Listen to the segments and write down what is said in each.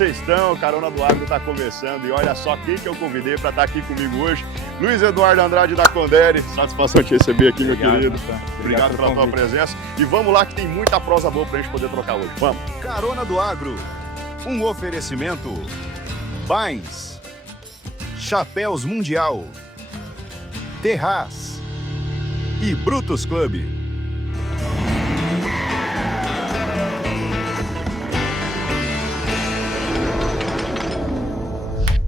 vocês estão? Carona do Agro está começando e olha só quem que eu convidei para estar aqui comigo hoje. Luiz Eduardo Andrade da Condere. Satisfação te receber aqui, meu querido. Obrigado pela tua presença. E vamos lá que tem muita prosa boa para a gente poder trocar hoje. Vamos. Carona do Agro. Um oferecimento. Bains. Chapéus Mundial. Terraz. E Brutus Club.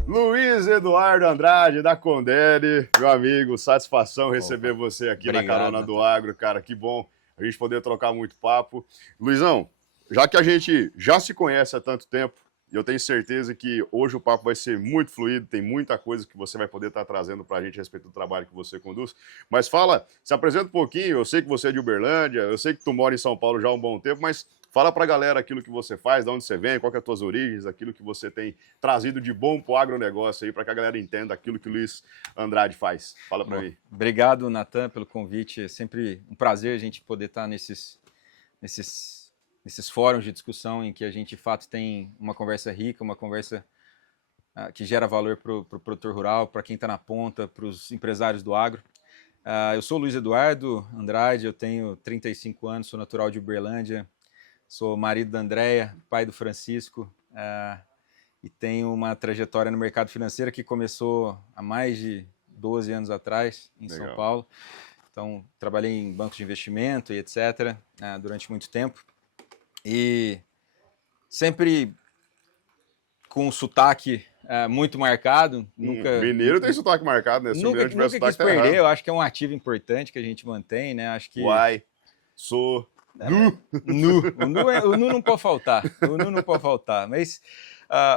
Luiz Eduardo Andrade, da Condere, meu amigo, satisfação receber você aqui. Obrigado, na Carona do Agro, cara, que bom a gente poder trocar muito papo. Luizão, já que a gente já se conhece há tanto tempo, e eu tenho certeza que hoje o papo vai ser muito fluido, tem muita coisa que você vai poder estar trazendo para a gente a respeito do trabalho que você conduz, mas fala, se apresenta um pouquinho, eu sei que você é de Uberlândia, eu sei que tu mora em São Paulo já há um bom tempo, mas fala para a galera aquilo que você faz, de onde você vem, qual que é as tuas origens, aquilo que você tem trazido de bom para o agronegócio aí, para que a galera entenda aquilo que o Luiz Andrade faz. Fala para mim. Obrigado, Natan, pelo convite. É sempre um prazer a gente poder estar nesses fóruns de discussão em que a gente, de fato, tem uma conversa rica, uma conversa que gera valor para o produtor rural, para quem está na ponta, para os empresários do agro. Eu sou o Luiz Eduardo Andrade, eu tenho 35 anos, sou natural de Uberlândia, sou marido da Andréia, pai do Francisco, e tenho uma trajetória no mercado financeiro que começou há mais de 12 anos atrás, em Legal. São Paulo. Então, trabalhei em bancos de investimento e etc., durante muito tempo. E sempre com um sotaque muito marcado. Mineiro tem sotaque marcado, né? Se nunca quis perder, eu acho que é um ativo importante que a gente mantém, né? Acho que... Uai, sou... O Nu não pode faltar. O Nu não pode faltar. Mas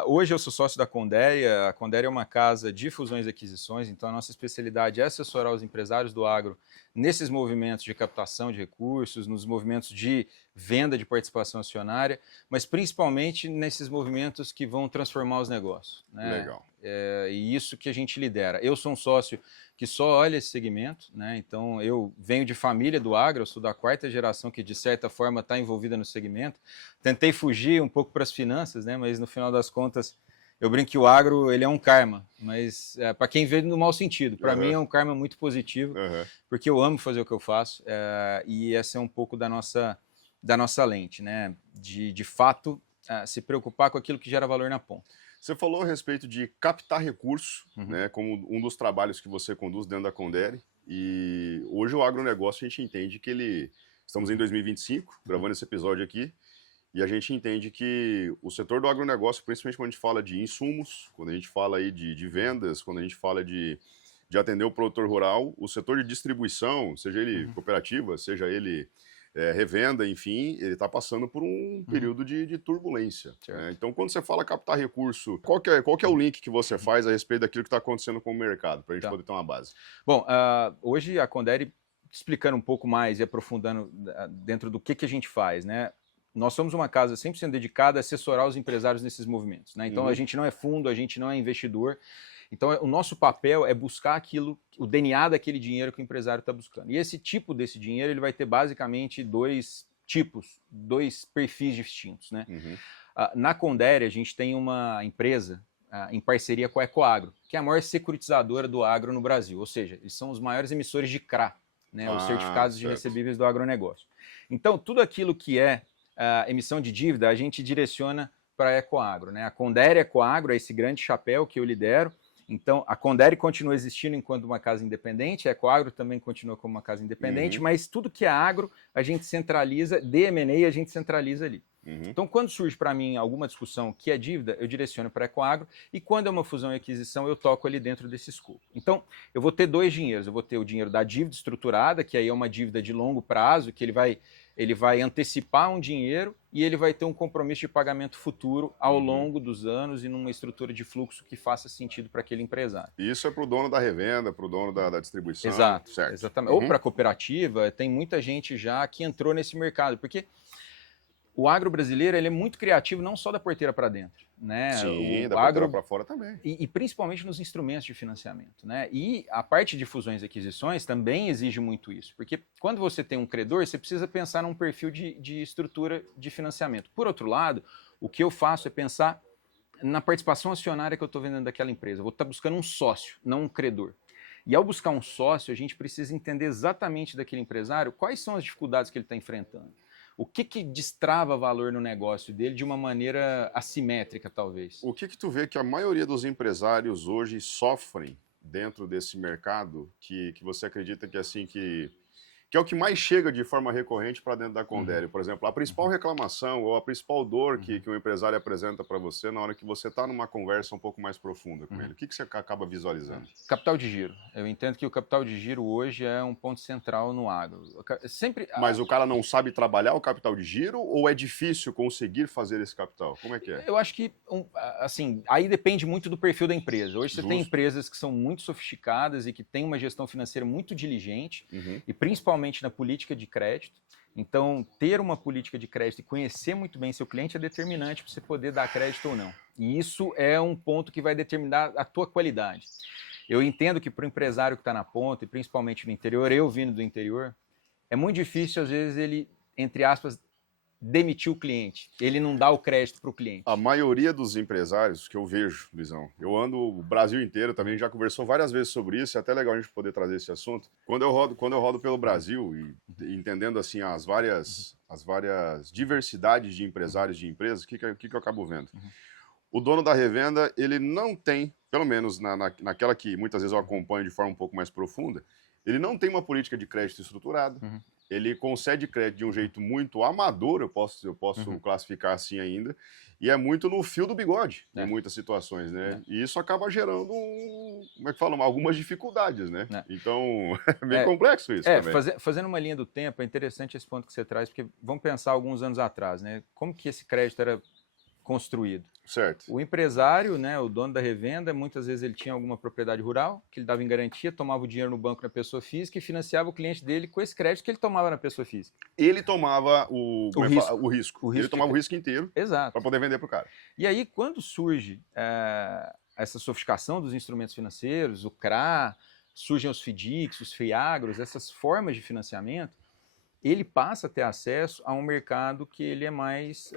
hoje eu sou sócio da Condere. A Condere é uma casa de fusões e aquisições, então a nossa especialidade é assessorar os empresários do agro nesses movimentos de captação de recursos, nos movimentos de venda de participação acionária, mas principalmente nesses movimentos que vão transformar os negócios, né? Legal. E isso que a gente lidera. Eu sou um sócio que só olha esse segmento, né? Então eu venho de família do agro, eu sou da quarta geração que de certa forma está envolvida no segmento. Tentei fugir um pouco para as finanças, né? Mas no final das contas eu brinco que o agro ele é um karma, mas para quem vê no mau sentido, para mim é um karma muito positivo, porque eu amo fazer o que eu faço, e essa é um pouco da nossa lente, né? De fato se preocupar com aquilo que gera valor na ponta. Você falou a respeito de captar recurso, né, como um dos trabalhos que você conduz dentro da Condere, e hoje o agronegócio a gente entende que estamos em 2025, gravando esse episódio aqui, e a gente entende que o setor do agronegócio, principalmente quando a gente fala de insumos, quando a gente fala aí de vendas, quando a gente fala de atender o produtor rural, o setor de distribuição, seja ele cooperativa, seja ele revenda, enfim, ele está passando por um período de turbulência. Né? Então, quando você fala captar recurso, qual que é o link que você faz a respeito daquilo que está acontecendo com o mercado, para a gente poder ter uma base? Bom, hoje a Condere, explicando um pouco mais e aprofundando dentro do que a gente faz, né? Nós somos uma casa 100% dedicada a assessorar os empresários nesses movimentos, né? Então, a gente não é fundo, a gente não é investidor. Então, o nosso papel é buscar o DNA daquele dinheiro que o empresário está buscando. E esse tipo desse dinheiro, ele vai ter basicamente dois perfis distintos, né? Na Condere, a gente tem uma empresa em parceria com a Ecoagro, que é a maior securitizadora do agro no Brasil. Ou seja, eles são os maiores emissores de CRA, né? Os certificados de recebíveis do agronegócio. Então, tudo aquilo que é emissão de dívida, a gente direciona para a Ecoagro, né? A Condere Ecoagro é esse grande chapéu que eu lidero. Então, a Condere continua existindo enquanto uma casa independente, a Ecoagro também continua como uma casa independente, mas tudo que é agro, a gente centraliza, de M&A, a gente centraliza ali. Então, quando surge para mim alguma discussão que é dívida, eu direciono para a Ecoagro, e quando é uma fusão e aquisição, eu toco ali dentro desse escopo. Então, eu vou ter dois dinheiros. Eu vou ter o dinheiro da dívida estruturada, que aí é uma dívida de longo prazo, que ele vai antecipar um dinheiro e ele vai ter um compromisso de pagamento futuro ao longo dos anos e numa estrutura de fluxo que faça sentido para aquele empresário. Isso é para o dono da revenda, para o dono da distribuição. Exato, certo. Exatamente. Ou para a cooperativa, tem muita gente já que entrou nesse mercado, porque o agro brasileiro ele é muito criativo, não só da porteira para dentro, né? Sim, da porteira para fora também. E principalmente nos instrumentos de financiamento, né? E a parte de fusões e aquisições também exige muito isso, porque quando você tem um credor, você precisa pensar num perfil de estrutura de financiamento. Por outro lado, o que eu faço é pensar na participação acionária que eu estou vendendo daquela empresa. Eu vou estar buscando um sócio, não um credor. E ao buscar um sócio, a gente precisa entender exatamente daquele empresário quais são as dificuldades que ele está enfrentando. O que destrava valor no negócio dele de uma maneira assimétrica, talvez. O que tu vê que a maioria dos empresários hoje sofrem dentro desse mercado que você acredita que assim que é o que mais chega de forma recorrente para dentro da Conderi? Por exemplo, a principal reclamação ou a principal dor que o empresário apresenta para você na hora que você está numa conversa um pouco mais profunda com ele. O que você acaba visualizando? Capital de giro. Eu entendo que o capital de giro hoje é um ponto central no agro. Mas o cara não sabe trabalhar o capital de giro ou é difícil conseguir fazer esse capital? Como é que é? Eu acho que, assim, aí depende muito do perfil da empresa. Hoje você tem Justo. empresas que são muito sofisticadas e que têm uma gestão financeira muito diligente, e principalmente na política de crédito. Então, ter uma política de crédito e conhecer muito bem seu cliente é determinante para você poder dar crédito ou não. E isso é um ponto que vai determinar a tua qualidade. Eu entendo que para o empresário que está na ponta, e principalmente no interior, eu vindo do interior, é muito difícil, às vezes, ele, entre aspas, demitir o cliente. Ele não dá o crédito para o cliente. A maioria dos empresários que eu vejo, Luizão, eu ando o Brasil inteiro também, já conversou várias vezes sobre isso, é até legal a gente poder trazer esse assunto. Quando eu rodo pelo Brasil e entendendo assim as várias diversidades de empresários de empresas, o que eu acabo vendo? O dono da revenda, ele não tem, pelo menos naquela que muitas vezes eu acompanho de forma um pouco mais profunda, ele não tem uma política de crédito estruturada. Ele concede crédito de um jeito muito amador, eu posso classificar assim ainda, e é muito no fio do bigode em muitas situações, né? E isso acaba gerando, como é que fala, algumas dificuldades, né? Então, é meio complexo isso também. Fazendo uma linha do tempo, é interessante esse ponto que você traz, porque vamos pensar alguns anos atrás, né? Como que esse crédito era construído? Certo. O empresário, né, o dono da revenda, muitas vezes ele tinha alguma propriedade rural, que ele dava em garantia, tomava o dinheiro no banco na pessoa física e financiava o cliente dele com esse crédito que ele tomava na pessoa física. Ele tomava o risco. Ele tomava o risco inteiro para poder vender para o cara. E aí, quando surge essa sofisticação dos instrumentos financeiros, o CRA, surgem os FDICs, os FIAGROS, essas formas de financiamento, ele passa a ter acesso a um mercado que ele é mais...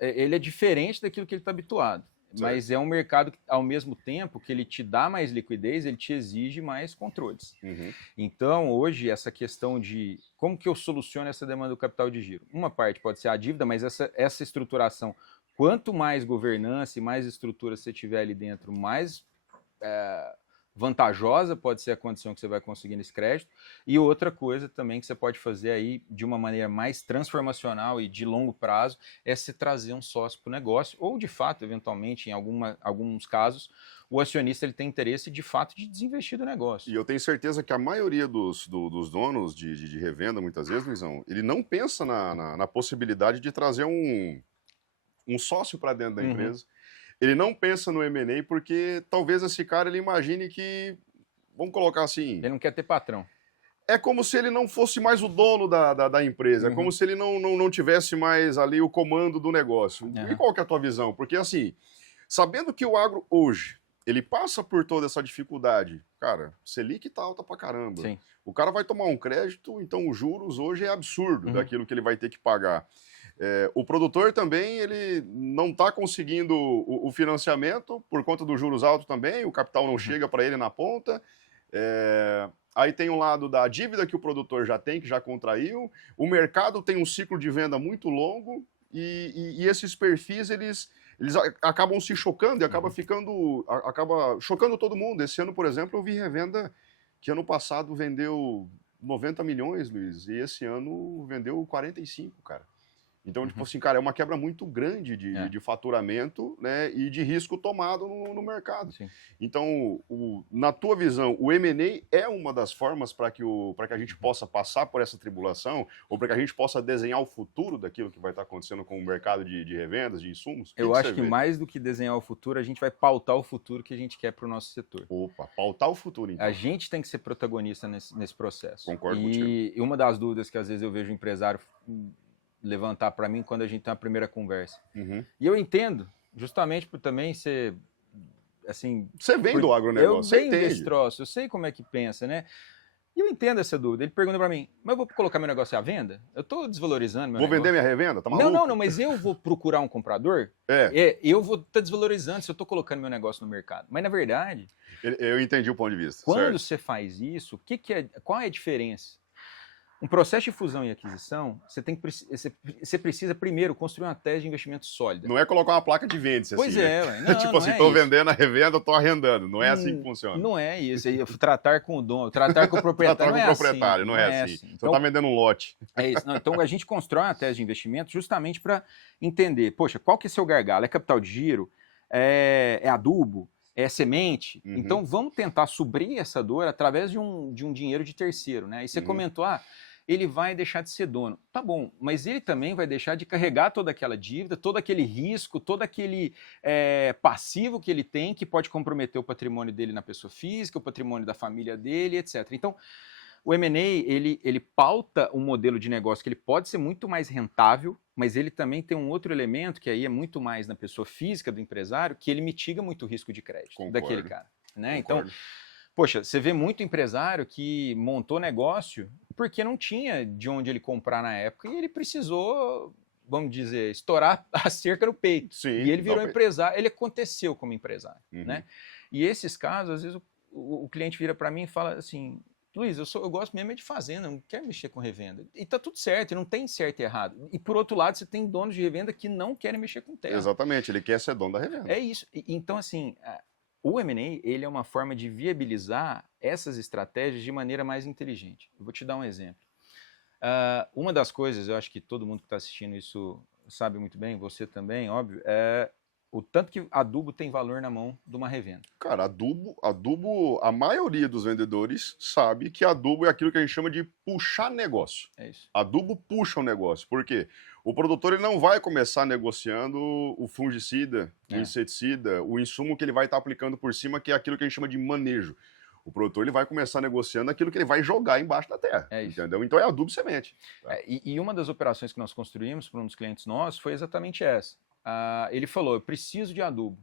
ele é diferente daquilo que ele está habituado, mas é um mercado que, ao mesmo tempo que ele te dá mais liquidez, ele te exige mais controles. Então, hoje, essa questão de como que eu soluciono essa demanda do capital de giro? Uma parte pode ser a dívida, mas essa estruturação, quanto mais governança e mais estrutura você tiver ali dentro, mais vantajosa pode ser a condição que você vai conseguir nesse crédito. E outra coisa também que você pode fazer aí de uma maneira mais transformacional e de longo prazo é se trazer um sócio para o negócio ou, de fato, eventualmente, em alguns casos, o acionista ele tem interesse, de fato, de desinvestir do negócio. E eu tenho certeza que a maioria dos donos de revenda, muitas vezes, Luizão, ele não pensa na possibilidade de trazer um sócio para dentro da empresa. Ele não pensa no M&A porque talvez esse cara ele imagine que, vamos colocar assim... Ele não quer ter patrão. É como se ele não fosse mais o dono da empresa, é como se ele não tivesse mais ali o comando do negócio. E qual que é a tua visão? Porque assim, sabendo que o agro hoje, ele passa por toda essa dificuldade, cara, Selic tá alta pra caramba. Sim. O cara vai tomar um crédito, então os juros hoje é absurdo daquilo que ele vai ter que pagar. O produtor também, ele não está conseguindo o financiamento por conta dos juros altos também, o capital não chega para ele na ponta. Aí tem um lado da dívida que o produtor já tem, que já contraiu. O mercado tem um ciclo de venda muito longo e esses perfis, eles acabam se chocando e acaba chocando todo mundo. Esse ano, por exemplo, eu vi revenda que ano passado vendeu 90 milhões, Luiz, e esse ano vendeu 45, cara. Então, tipo assim, cara, é uma quebra muito grande de faturamento, né, e de risco tomado no mercado. Sim. Então, na tua visão, o M&A é uma das formas para que a gente possa passar por essa tribulação, ou para que a gente possa desenhar o futuro daquilo que vai estar acontecendo com o mercado de revendas, de insumos? Eu acho que mais do que desenhar o futuro, a gente vai pautar o futuro que a gente quer para o nosso setor. Opa, pautar o futuro, então. A gente tem que ser protagonista nesse processo. Concordo contigo. E uma das dúvidas que às vezes eu vejo o empresário levantar para mim quando a gente tem uma primeira conversa. E eu entendo, justamente por também ser, assim... Você vem do agronegócio, você venho entende. desse troço, eu sei como é que pensa, né? E eu entendo essa dúvida. Ele pergunta para mim, mas eu vou colocar meu negócio à venda? Eu estou desvalorizando meu Vou negócio. vender minha revenda? Tá maluco? Não, mas eu vou procurar um comprador? Eu vou estar desvalorizando se eu estou colocando meu negócio no mercado. Mas, na verdade... Eu entendi o ponto de vista. Quando você faz isso, qual é a diferença? Um processo de fusão e aquisição, você precisa primeiro construir uma tese de investimento sólida. Não é colocar uma placa de venda-se Pois assim, é, né? não, Tipo não assim, é tô isso. vendendo a revenda, tô arrendando. Não é assim que funciona. Não é isso. Tratar com o dono, tratar com o proprietário. Tratar com o proprietário, não é assim. Você Então, tá vendendo um lote. É isso. Não, então a gente constrói uma tese de investimento justamente para entender, poxa, qual que é seu gargalo? É capital de giro? É adubo? É semente? Uhum. Então vamos tentar suprir essa dor através de um dinheiro de terceiro, né? E você comentou, ele vai deixar de ser dono. Tá bom, mas ele também vai deixar de carregar toda aquela dívida, todo aquele risco, todo aquele passivo que ele tem, que pode comprometer o patrimônio dele na pessoa física, o patrimônio da família dele, etc. Então, o M&A, ele pauta um modelo de negócio que ele pode ser muito mais rentável, mas ele também tem um outro elemento, que aí é muito mais na pessoa física do empresário, que ele mitiga muito o risco de crédito daquele cara. Né? Então, poxa, você vê muito empresário que montou negócio porque não tinha de onde ele comprar na época e ele precisou, vamos dizer, estourar a cerca no peito. Sim, e ele virou empresário, ele aconteceu como empresário. Né? E esses casos, às vezes o cliente vira para mim e fala assim, Luiz, eu gosto mesmo de fazenda, não quero mexer com revenda. E tá tudo certo, não tem certo e errado. E por outro lado, você tem donos de revenda que não querem mexer com terra. Exatamente, ele quer ser dono da revenda. É isso. Então, assim, o M&A, ele é uma forma de viabilizar essas estratégias de maneira mais inteligente. Eu vou te dar um exemplo. Uma das coisas, eu acho que todo mundo que está assistindo isso sabe muito bem, você também, óbvio, é o tanto que adubo tem valor na mão de uma revenda. Cara, adubo, a maioria dos vendedores sabe que adubo é aquilo que a gente chama de puxar negócio. É isso. Adubo puxa o negócio. Por quê? O produtor ele não vai começar negociando o fungicida, o inseticida, o insumo que ele vai estar aplicando por cima, que é aquilo que a gente chama de manejo. O produtor ele vai começar negociando aquilo que ele vai jogar embaixo da terra. É isso. Entendeu? Então é adubo semente. Tá? E uma das operações que nós construímos para um dos clientes nossos foi exatamente essa. Ele falou, eu preciso de adubo.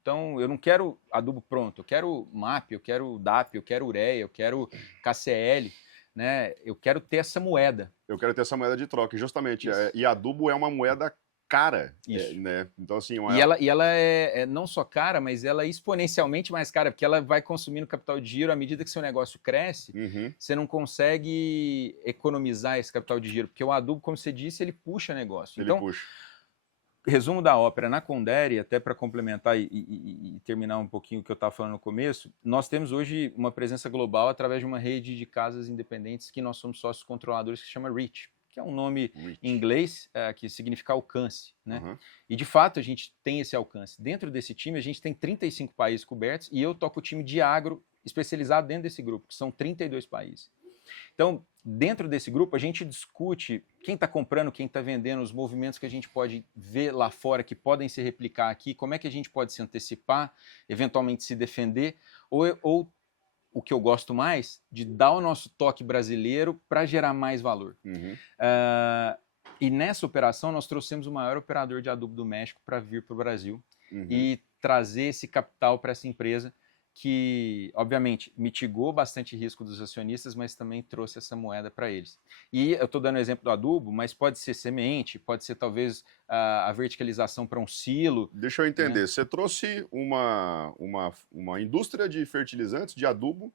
Então, eu não quero adubo pronto, eu quero MAP, eu quero DAP, eu quero ureia, eu quero KCl, né? Eu quero ter essa moeda. Eu quero ter essa moeda de troca, justamente. E adubo é uma moeda cara, né? Então, assim... E ela é não só cara, mas ela é exponencialmente mais cara, porque ela vai consumindo capital de giro à medida que seu negócio cresce, você não consegue economizar esse capital de giro, porque o adubo, como você disse, ele puxa negócio. Ele puxa. Resumo da ópera, na Conderi, até para complementar e terminar um pouquinho o que eu estava falando no começo, nós temos hoje uma presença global através de uma rede de casas independentes que nós somos sócios controladores, que se chama REACH, que é um nome em inglês que significa alcance. Né? E de fato a gente tem esse alcance. Dentro desse time a gente tem 35 países cobertos e eu toco o time de agro especializado dentro desse grupo, que são 32 países. Então, dentro desse grupo, a gente discute quem está comprando, quem está vendendo, os movimentos que a gente pode ver lá fora, que podem se replicar aqui, como é que a gente pode se antecipar, eventualmente se defender, ou o que eu gosto mais, de dar o nosso toque brasileiro para gerar mais valor. E nessa operação, nós trouxemos o maior operador de adubo do México para vir para o Brasil e trazer esse capital para essa empresa, que, obviamente, mitigou bastante risco dos acionistas, mas também trouxe essa moeda para eles. E eu estou dando o exemplo do adubo, mas pode ser semente, pode ser talvez a verticalização para um silo. Deixa eu entender, você trouxe uma indústria de fertilizantes, de adubo,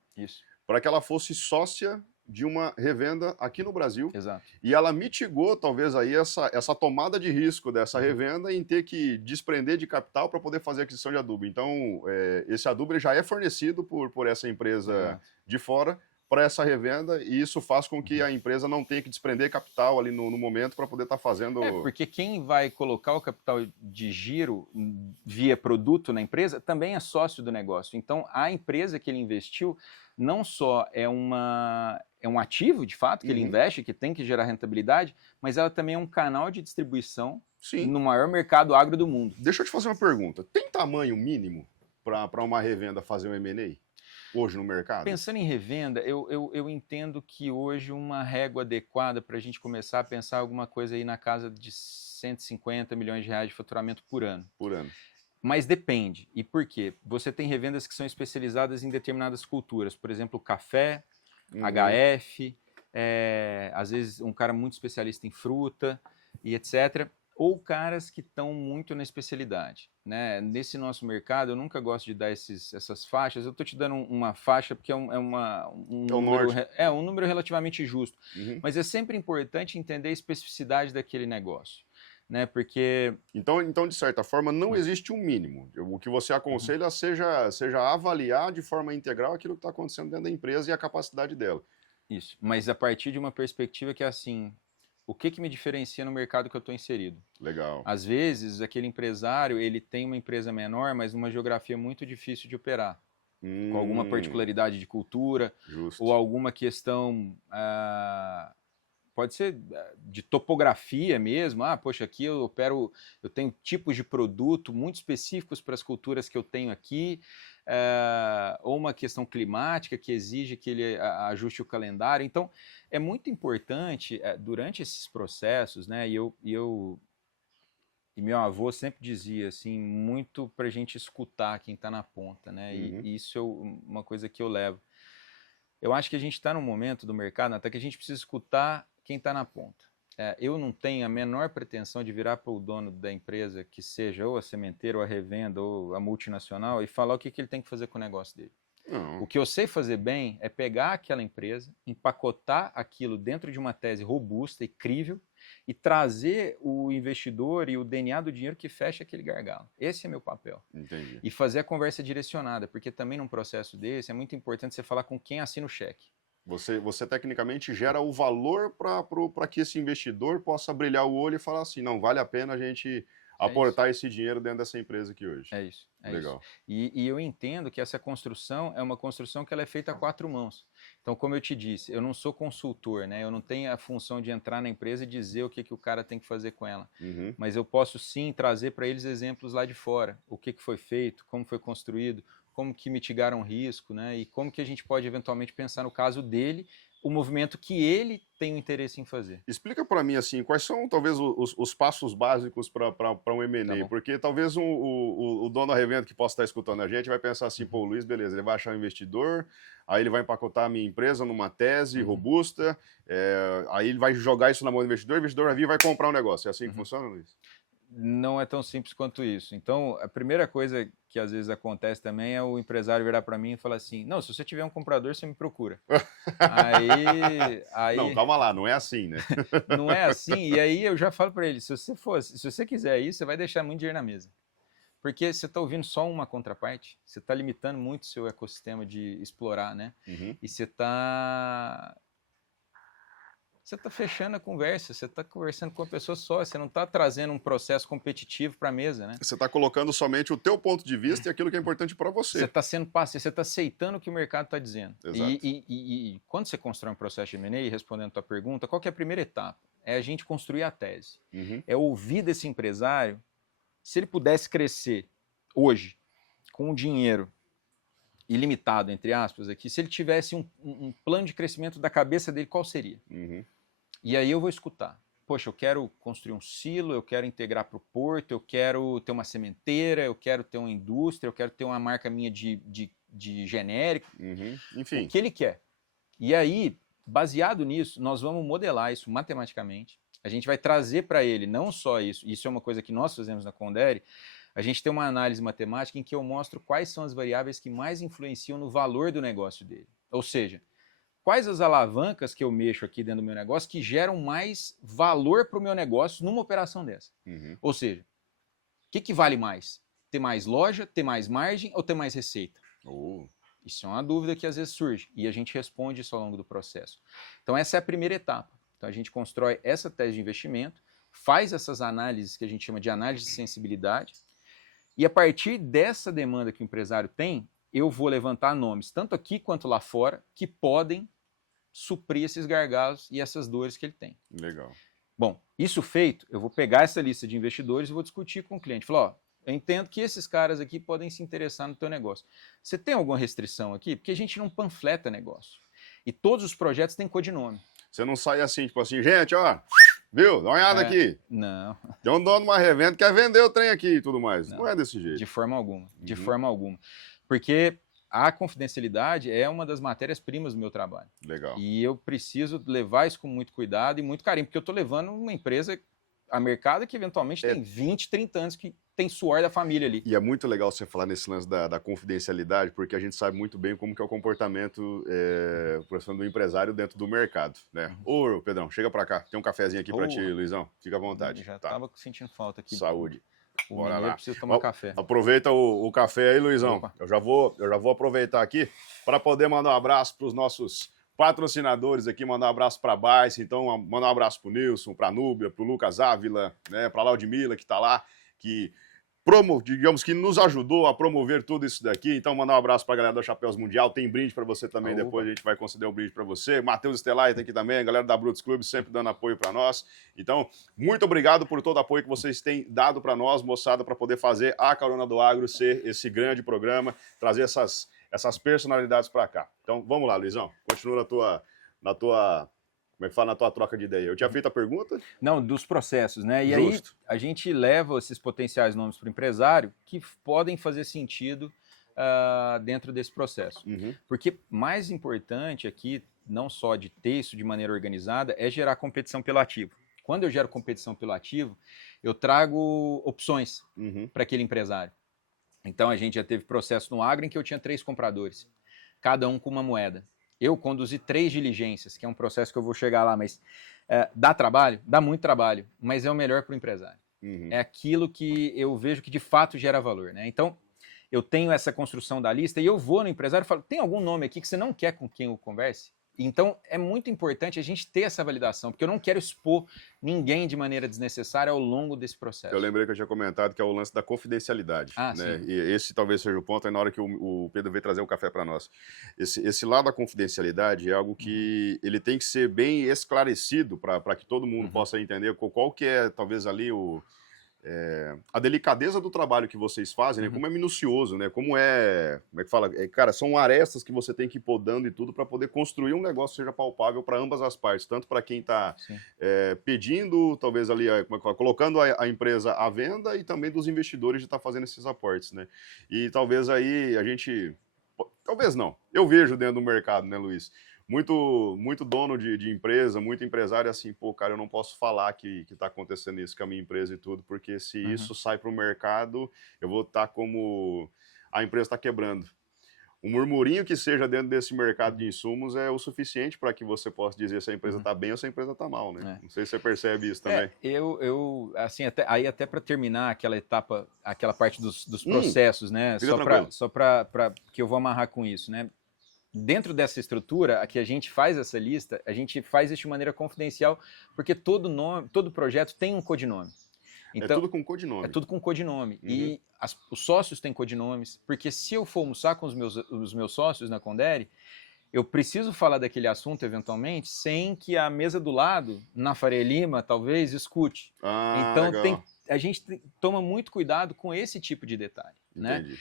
para que ela fosse sócia de uma revenda aqui no Brasil. Exato. E ela mitigou, talvez, aí essa tomada de risco dessa revenda em ter que desprender de capital para poder fazer a aquisição de adubo. Então, esse adubo ele já é fornecido por essa empresa de fora para essa revenda, e isso faz com que a empresa não tenha que desprender capital ali no momento para poder estar fazendo... porque quem vai colocar o capital de giro via produto na empresa também é sócio do negócio. Então, a empresa que ele investiu não só é um ativo, de fato, que ele investe, que tem que gerar rentabilidade, mas ela também é um canal de distribuição no maior mercado agro do mundo. Deixa eu te fazer uma pergunta. Tem tamanho mínimo para uma revenda fazer um M&A hoje no mercado? Pensando em revenda, eu entendo que hoje uma régua adequada para a gente começar a pensar alguma coisa aí na casa de 150 milhões de reais de faturamento por ano. Por ano. Mas depende. E por quê? Você tem revendas que são especializadas em determinadas culturas. Por exemplo, café, HF, às vezes um cara muito especialista em fruta e etc. Ou caras que estão muito na especialidade, né? Nesse nosso mercado, eu nunca gosto de dar essas faixas. Eu estou te dando uma faixa porque um número relativamente justo. Mas é sempre importante entender a especificidade daquele negócio, né? Porque... Então, de certa forma, não existe um mínimo. O que você aconselha seja avaliar de forma integral aquilo que está acontecendo dentro da empresa e a capacidade dela. Isso, mas a partir de uma perspectiva que é assim... O que me diferencia no mercado que eu estou inserido? Legal. Às vezes, aquele empresário, ele tem uma empresa menor, mas numa geografia muito difícil de operar. Com alguma particularidade de cultura, Justo. ou alguma questão, pode ser de topografia mesmo. Poxa, aqui eu tenho tipos de produto muito específicos para as culturas que eu tenho aqui, ou uma questão climática que exige que ele ajuste o calendário. Então, é muito importante, durante esses processos, né, e meu avô sempre dizia, assim, muito para a gente escutar quem está na ponta, né, e isso é uma coisa que eu levo. Eu acho que a gente está num momento do mercado até que a gente precisa escutar quem está na ponta. Eu não tenho a menor pretensão de virar para o dono da empresa, que seja ou a sementeira, ou a revenda, ou a multinacional, e falar o que ele tem que fazer com o negócio dele. Não. O que eu sei fazer bem é pegar aquela empresa, empacotar aquilo dentro de uma tese robusta e crível e trazer o investidor e o DNA do dinheiro que fecha aquele gargalo. Esse é meu papel. Entendi. E fazer a conversa direcionada, porque também num processo desse é muito importante você falar com quem assina o cheque. Você tecnicamente gera o valor para que esse investidor possa brilhar o olho e falar assim, não, vale a pena a gente aportar esse dinheiro dentro dessa empresa aqui hoje. É isso. Legal. E eu entendo que essa construção é uma construção que ela é feita a 4 mãos. Então, como eu te disse, eu não sou consultor, né? Eu não tenho a função de entrar na empresa e dizer o que o cara tem que fazer com ela. Mas eu posso sim trazer para eles exemplos lá de fora. O que foi feito, como foi construído, como que mitigaram o risco, né? E como que a gente pode eventualmente pensar no caso dele, o movimento que ele tem o interesse em fazer. Explica para mim, assim, quais são talvez os passos básicos para um M&A, Tá, porque talvez o dono da revenda que possa estar escutando a gente vai pensar assim, pô, o Luiz, beleza, ele vai achar um investidor, aí ele vai empacotar a minha empresa numa tese robusta, aí ele vai jogar isso na mão do investidor, o investidor vai vir e vai comprar um negócio. É assim que funciona, Luiz? Não é tão simples quanto isso. Então, a primeira coisa que às vezes acontece também é o empresário virar para mim e falar assim, não, se você tiver um comprador, você me procura. aí... Não, calma lá, não é assim, né? Não é assim, e aí eu já falo para ele, se você quiser isso, você vai deixar muito dinheiro na mesa. Porque você está ouvindo só uma contraparte, você está limitando muito o seu ecossistema de explorar, né? E você está fechando a conversa, você está conversando com a pessoa só, você não está trazendo um processo competitivo para a mesa, né? Você está colocando somente o teu ponto de vista e aquilo que é importante para você. Você está sendo passivo, você está aceitando o que o mercado está dizendo. Exato. E quando você constrói um processo de M&A, respondendo a tua pergunta, qual que é a primeira etapa? É a gente construir a tese. É ouvir desse empresário, se ele pudesse crescer hoje, com o dinheiro ilimitado, entre aspas, aqui, se ele tivesse um plano de crescimento da cabeça dele, qual seria? E aí eu vou escutar. Poxa, eu quero construir um silo, eu quero integrar para o porto, eu quero ter uma sementeira, eu quero ter uma indústria, eu quero ter uma marca minha de genérico. Enfim. O que ele quer. E aí, baseado nisso, nós vamos modelar isso matematicamente. A gente vai trazer para ele não só isso é uma coisa que nós fazemos na Conderi, a gente tem uma análise matemática em que eu mostro quais são as variáveis que mais influenciam no valor do negócio dele. Ou seja, quais as alavancas que eu mexo aqui dentro do meu negócio que geram mais valor para o meu negócio numa operação dessa. Ou seja, o que vale mais? Ter mais loja, ter mais margem ou ter mais receita? Isso é uma dúvida que às vezes surge e a gente responde isso ao longo do processo. Então essa é a primeira etapa. Então a gente constrói essa tese de investimento, faz essas análises que a gente chama de análise de sensibilidade e a partir dessa demanda que o empresário tem, eu vou levantar nomes, tanto aqui quanto lá fora, que podem suprir esses gargalos e essas dores que ele tem. Legal. Bom, isso feito, eu vou pegar essa lista de investidores e vou discutir com o cliente. Falar, ó, eu entendo que esses caras aqui podem se interessar no teu negócio. Você tem alguma restrição aqui? Porque a gente não panfleta negócio. E todos os projetos têm codinome. Você não sai assim, tipo assim, gente, ó, viu? Dá uma olhada aqui. Não. Tem um dono de uma revenda que quer vender o trem aqui e tudo mais. Não é desse jeito. De forma alguma. De forma alguma. Porque a confidencialidade é uma das matérias-primas do meu trabalho. Legal. E eu preciso levar isso com muito cuidado e muito carinho, porque eu estou levando uma empresa a mercado que eventualmente tem 20, 30 anos que tem suor da família ali. E é muito legal você falar nesse lance da confidencialidade, porque a gente sabe muito bem como que é o comportamento por exemplo, do empresário dentro do mercado, né? Ô, Pedrão, chega pra cá, tem um cafezinho aqui pra ti, Luizão, fica à vontade. Já tá? tava sentindo falta aqui. Saúde. O Bora mineiro lá. precisa tomar café. Aproveita o café aí, Luizão. Opa. Eu já vou aproveitar aqui para poder mandar um abraço para os nossos patrocinadores aqui, mandar um abraço para a Baice, então mandar um abraço para o Nilson, para a Núbia, para o Lucas Ávila, né, para a Laudmila que está lá, que digamos que nos ajudou a promover tudo isso daqui. Então mandar um abraço para a galera da Chapéus Mundial, tem brinde para você também, depois a gente vai conceder um brinde para você. Matheus Estelaita aqui também, a galera da Brutus Club sempre dando apoio para nós. Então, muito obrigado por todo o apoio que vocês têm dado para nós, moçada, para poder fazer a Carona do Agro ser esse grande programa, trazer essas personalidades para cá. Então, vamos lá, Luizão, continua na tua como é que fala, na tua troca de ideia? Eu tinha feito a pergunta? Não, dos processos, né? E Justo. aí a gente leva esses potenciais nomes para o empresário que podem fazer sentido dentro desse processo. Uhum. Porque mais importante aqui, não só de ter isso de maneira organizada, é gerar competição pelo ativo. Quando eu gero competição pelo ativo, eu trago opções para aquele empresário. Então a gente já teve processo no agro em que eu tinha 3 compradores, cada um com uma moeda. Eu conduzi 3 diligências, que é um processo que eu vou chegar lá, mas dá trabalho? Dá muito trabalho, mas é o melhor para o empresário. É aquilo que eu vejo que de fato gera valor, né? Então, eu tenho essa construção da lista e eu vou no empresário e falo, tem algum nome aqui que você não quer com quem eu converse? Então, é muito importante a gente ter essa validação, porque eu não quero expor ninguém de maneira desnecessária ao longo desse processo. Eu lembrei que eu tinha comentado que é o lance da confidencialidade. Né? Sim. E esse talvez seja o ponto aí na hora que o Pedro veio trazer o café para nós. Esse lado da confidencialidade é algo que ele tem que ser bem esclarecido para que todo mundo possa entender qual que é, talvez, ali a delicadeza do trabalho que vocês fazem, né? Como é minucioso, né? Como é que fala? Cara, são arestas que você tem que ir podando e tudo para poder construir um negócio que seja palpável para ambas as partes, tanto para quem está pedindo, talvez ali, como é que fala? Colocando a empresa à venda e também dos investidores de estar fazendo esses aportes, né? E talvez aí a gente... Talvez não. Eu vejo dentro do mercado, né, Luiz? Muito dono de empresa, muito empresário assim, pô, cara, eu não posso falar que está acontecendo isso com a minha empresa e tudo, porque se isso sai para o mercado, eu vou estar como a empresa está quebrando. Um murmurinho que seja dentro desse mercado de insumos é o suficiente para que você possa dizer se a empresa está bem ou se a empresa está mal, né? Não sei se você percebe isso também. Eu assim, até para terminar aquela etapa, aquela parte dos processos, né? Só para que eu vou amarrar com isso, né? Dentro dessa estrutura, a que a gente faz essa lista, a gente faz isso de maneira confidencial, porque todo projeto tem um codinome. Então, é tudo com codinome. É tudo com codinome. E os sócios têm codinomes, porque se eu for almoçar com os meus sócios na Conderi, eu preciso falar daquele assunto, eventualmente, sem que a mesa do lado, na Faria Lima, talvez, escute. Então, a gente toma muito cuidado com esse tipo de detalhe. Entendi. Né?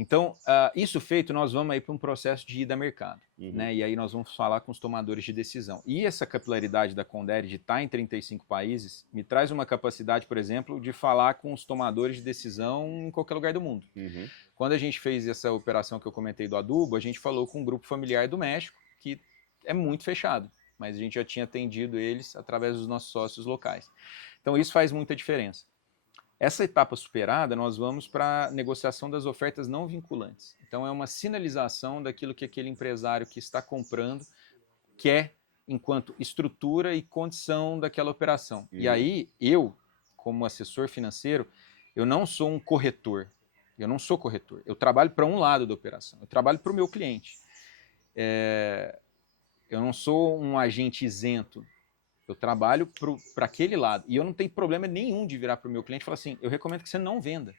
Então, isso feito, nós vamos aí para um processo de ida a mercado, né? E aí nós vamos falar com os tomadores de decisão. E essa capilaridade da Conderi de estar em 35 países me traz uma capacidade, por exemplo, de falar com os tomadores de decisão em qualquer lugar do mundo. Quando a gente fez essa operação que eu comentei do adubo, a gente falou com um grupo familiar do México, que é muito fechado, mas a gente já tinha atendido eles através dos nossos sócios locais. Então, isso faz muita diferença. Essa etapa superada, nós vamos para a negociação das ofertas não vinculantes. Então, é uma sinalização daquilo que aquele empresário que está comprando quer enquanto estrutura e condição daquela operação. E aí, eu, como assessor financeiro, eu não sou um corretor. Eu não sou corretor. Eu trabalho para um lado da operação. Eu trabalho para o meu cliente. Eu não sou um agente isento. Eu trabalho para aquele lado. E eu não tenho problema nenhum de virar para o meu cliente e falar assim, eu recomendo que você não venda.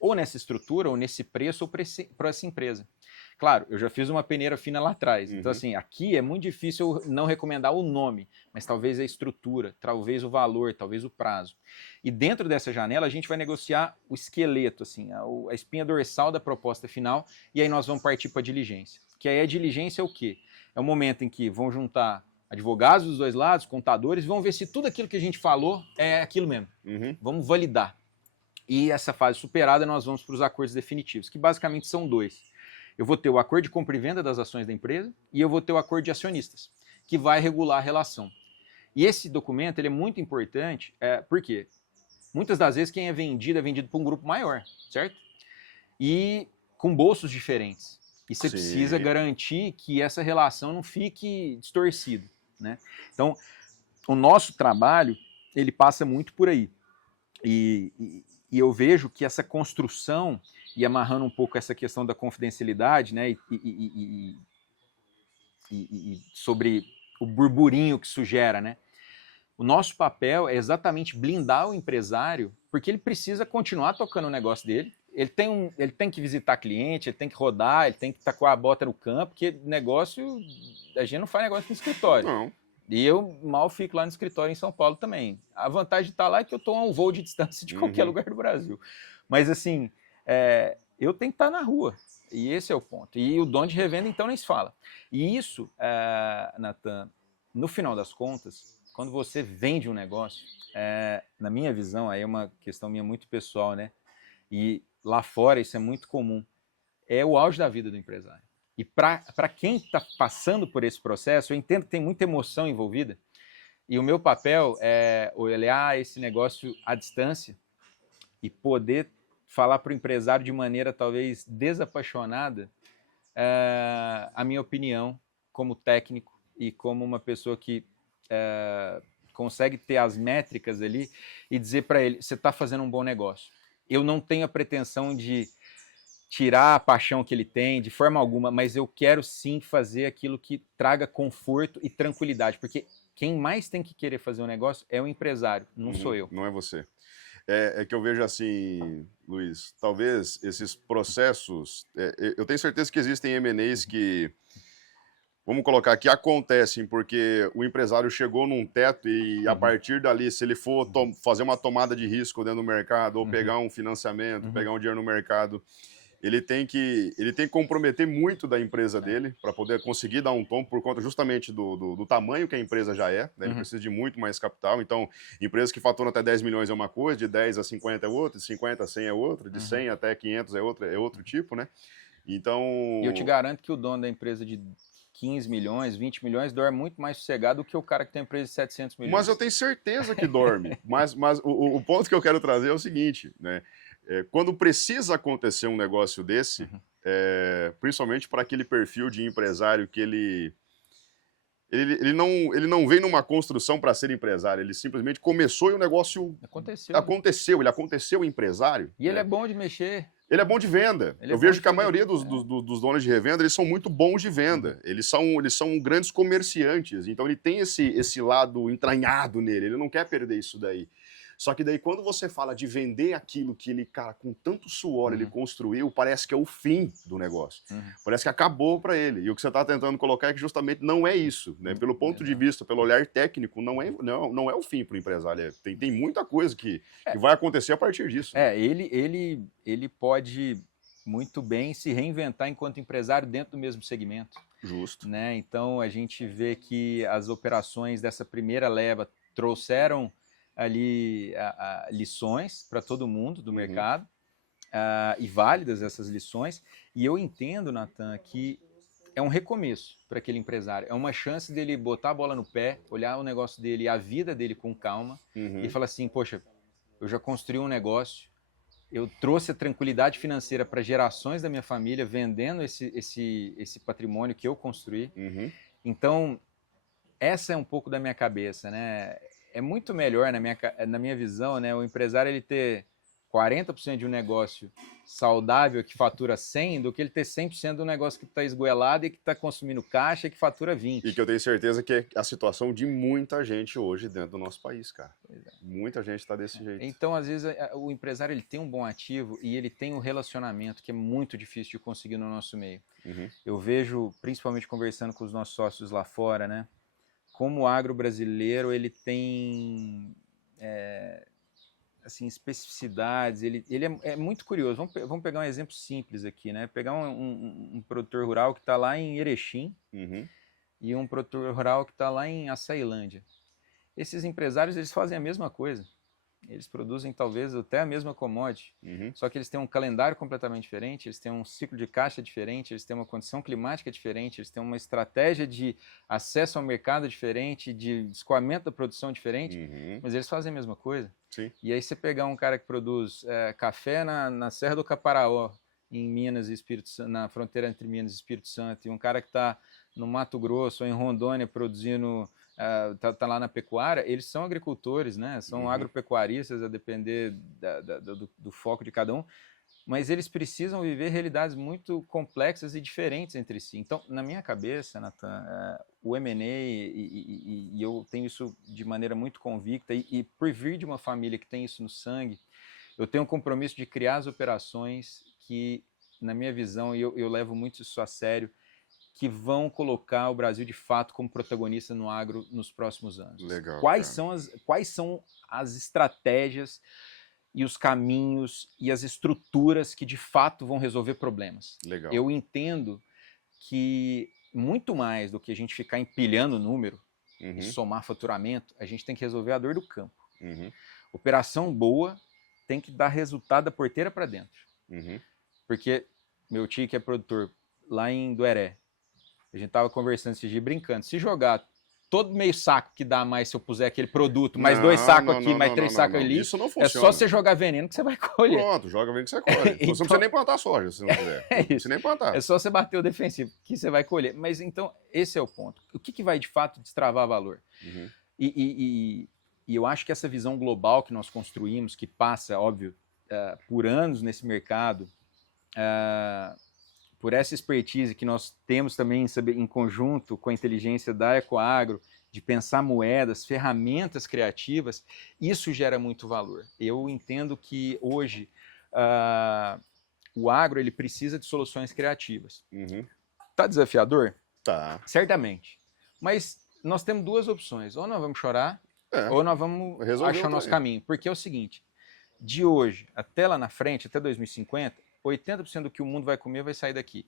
Ou nessa estrutura, ou nesse preço, ou para essa empresa. Claro, eu já fiz uma peneira fina lá atrás. Então, assim, aqui é muito difícil eu não recomendar o nome, mas talvez a estrutura, talvez o valor, talvez o prazo. E dentro dessa janela, a gente vai negociar o esqueleto, assim, a espinha dorsal da proposta final, e aí nós vamos partir para a diligência. Que aí a diligência é o quê? É o momento em que vão juntar advogados dos dois lados, contadores, vão ver se tudo aquilo que a gente falou é aquilo mesmo. Vamos validar. E essa fase superada, nós vamos para os acordos definitivos, que basicamente são 2. Eu vou ter o acordo de compra e venda das ações da empresa e eu vou ter o acordo de acionistas, que vai regular a relação. E esse documento ele é muito importante, porque muitas das vezes quem é vendido por um grupo maior, certo? E com bolsos diferentes. E você precisa garantir que essa relação não fique distorcida, né? Então, o nosso trabalho, ele passa muito por aí. E eu vejo que essa construção, e amarrando um pouco essa questão da confidencialidade, né, e sobre o burburinho que isso gera, né? O nosso papel é exatamente blindar o empresário, porque ele precisa continuar tocando o negócio dele. Ele tem que visitar cliente, ele tem que rodar, ele tem que estar com a bota no campo, porque negócio, a gente não faz negócio no escritório. Não. E eu mal fico lá no escritório em São Paulo também. A vantagem de estar lá é que eu estou a um voo de distância de qualquer lugar do Brasil. Mas assim, eu tenho que estar na rua. E esse é o ponto. E o dono de revenda, então, nem se fala. E isso, Natan, no final das contas, quando você vende um negócio, na minha visão, aí é uma questão minha muito pessoal, né? E lá fora isso é muito comum. É o auge da vida do empresário. E para quem está passando por esse processo, eu entendo que tem muita emoção envolvida. E o meu papel é olhar esse negócio à distância e poder falar para o empresário de maneira talvez desapaixonada a minha opinião como técnico e como uma pessoa que consegue ter as métricas ali e dizer para ele, você está fazendo um bom negócio. Eu não tenho a pretensão de tirar a paixão que ele tem, de forma alguma, mas eu quero sim fazer aquilo que traga conforto e tranquilidade, porque quem mais tem que querer fazer um negócio é o empresário, não sou eu. Não é você. É que eu vejo assim, Luiz, talvez esses processos, eu tenho certeza que existem M&As que, vamos colocar aqui, acontecem porque o empresário chegou num teto e a partir dali, se ele for fazer uma tomada de risco dentro do mercado ou pegar um financiamento, pegar um dinheiro no mercado, ele tem que comprometer muito da empresa dele para poder conseguir dar um tom por conta justamente do tamanho que a empresa já é, né? Ele precisa de muito mais capital. Então, empresas que faturam até 10 milhões é uma coisa, de 10 a 50 é outra, de 50 a 100 é outra, de 100 até 500 é outro tipo, né? Então... E eu te garanto que o dono da empresa de 15 milhões, 20 milhões, dorme muito mais sossegado do que o cara que tem empresa de 700 milhões. Mas eu tenho certeza que dorme. mas o ponto que eu quero trazer é o seguinte, né? Quando precisa acontecer um negócio desse, principalmente para aquele perfil de empresário que ele não vem numa construção para ser empresário, ele simplesmente começou e o negócio aconteceu, ele aconteceu empresário. E ele é bom de mexer. Ele é bom de venda. Eu vejo que a maioria dos donos de revenda, eles são muito bons de venda. Eles são grandes comerciantes, então ele tem esse lado entranhado nele, ele não quer perder isso daí. Só que daí quando você fala de vender aquilo que ele, cara, com tanto suor ele construiu, parece que é o fim do negócio. Parece que acabou para ele. E o que você está tentando colocar é que justamente não é isso, né? Pelo ponto de vista, pelo olhar técnico, não é o fim para o empresário. Tem muita coisa que vai acontecer a partir disso. Ele pode muito bem se reinventar enquanto empresário dentro do mesmo segmento. Justo. Né? Então a gente vê que as operações dessa primeira leva trouxeram ali lições para todo mundo do mercado, e válidas essas lições, e eu entendo, Natan, que é um recomeço para aquele empresário, é uma chance dele botar a bola no pé, olhar o negócio dele, a vida dele com calma, e falar assim, poxa, eu já construí um negócio, eu trouxe a tranquilidade financeira para gerações da minha família, vendendo esse patrimônio que eu construí, então essa é um pouco da minha cabeça, né? É muito melhor, na minha visão, né, o empresário ele ter 40% de um negócio saudável que fatura 100 do que ele ter 100% de um negócio que está esgoelado e que está consumindo caixa e que fatura 20. E que eu tenho certeza que é a situação de muita gente hoje dentro do nosso país, cara. Muita gente está desse jeito. Então, às vezes, o empresário ele tem um bom ativo e ele tem um relacionamento que é muito difícil de conseguir no nosso meio. Eu vejo, principalmente conversando com os nossos sócios lá fora, né? Como o agro brasileiro ele tem assim, especificidades, ele é muito curioso. Vamos pegar um exemplo simples aqui, né? Pegar um produtor rural que está lá em Erechim e um produtor rural que está lá em Açailândia. Esses empresários eles fazem a mesma coisa. Eles produzem talvez até a mesma commodity, Uhum. só que eles têm um calendário completamente diferente, eles têm um ciclo de caixa diferente, eles têm uma condição climática diferente, eles têm uma estratégia de acesso ao mercado diferente, de escoamento da produção diferente, Uhum. mas eles fazem a mesma coisa. Sim. E aí você pegar um cara que produz café na Serra do Caparaó, em Minas e Espírito Santo, na fronteira entre Minas e Espírito Santo, e um cara que está no Mato Grosso ou em Rondônia produzindo, tá lá na pecuária, eles são agricultores, né? São agropecuaristas, a depender do foco de cada um, mas eles precisam viver realidades muito complexas e diferentes entre si. Então, na minha cabeça, Nathan, o M&A, e eu tenho isso de maneira muito convicta, e por vir de uma família que tem isso no sangue, eu tenho um compromisso de criar as operações que, na minha visão, e eu levo muito isso a sério, que vão colocar o Brasil de fato como protagonista no agro nos próximos anos. Legal. Quais são as estratégias e os caminhos e as estruturas que de fato vão resolver problemas? Legal. Eu entendo que muito mais do que a gente ficar empilhando número e somar faturamento, a gente tem que resolver a dor do campo. Operação boa tem que dar resultado da porteira para dentro. Porque meu tio que é produtor lá em Dueré, a gente tava conversando esse dia brincando, se jogar todo meio saco que dá mais se eu puser aquele produto, mais 2 sacos aqui, mais 3 sacos ali, isso não funciona. é só você jogar veneno que você vai colher. Pronto, joga veneno que você colhe. Então, você não precisa nem plantar soja, se não quiser. É Não isso. precisa nem plantar. É só você bater o defensivo que você vai colher. Mas então, esse é o ponto. O que vai de fato destravar valor? E eu acho que essa visão global que nós construímos, que passa, óbvio, por anos nesse mercado, por essa expertise que nós temos também em conjunto com a inteligência da Ecoagro, de pensar moedas, ferramentas criativas, isso gera muito valor. Eu entendo que hoje o agro ele precisa de soluções criativas. Tá desafiador? Tá. Certamente. Mas nós temos 2 opções. Ou nós vamos chorar, ou nós vamos Resolver achar o nosso caminho. Porque é o seguinte, de hoje até lá na frente, até 2050, 80% do que o mundo vai comer vai sair daqui.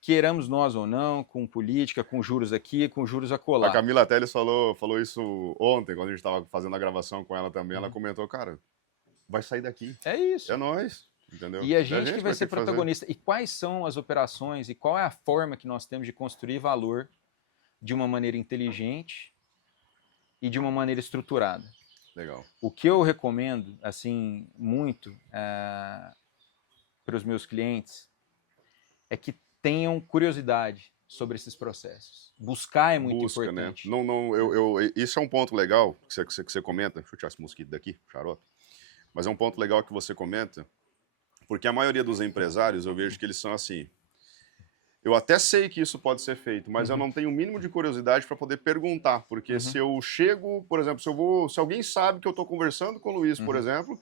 Queiramos nós ou não, com política, com juros aqui, com juros acolá. A Camila Telles falou isso ontem, quando a gente estava fazendo a gravação com ela também. Ela comentou, cara, vai sair daqui. É isso. É nós, entendeu? E a gente que vai ser ter que fazer. protagonista. E quais são as operações e qual é a forma que nós temos de construir valor de uma maneira inteligente e de uma maneira estruturada? Legal. O que eu recomendo, assim, muito para os meus clientes é que tenham curiosidade sobre esses processos. Buscar é muito importante. Né? Isso é um ponto legal que você comenta. Deixa eu tirar esse mosquito daqui, xarope. Mas é um ponto legal que você comenta, porque a maioria dos empresários, eu vejo que eles são assim. Eu até sei que isso pode ser feito, mas eu não tenho o mínimo de curiosidade para poder perguntar, porque se eu chego, por exemplo, se alguém sabe que eu estou conversando com o Luiz, por exemplo,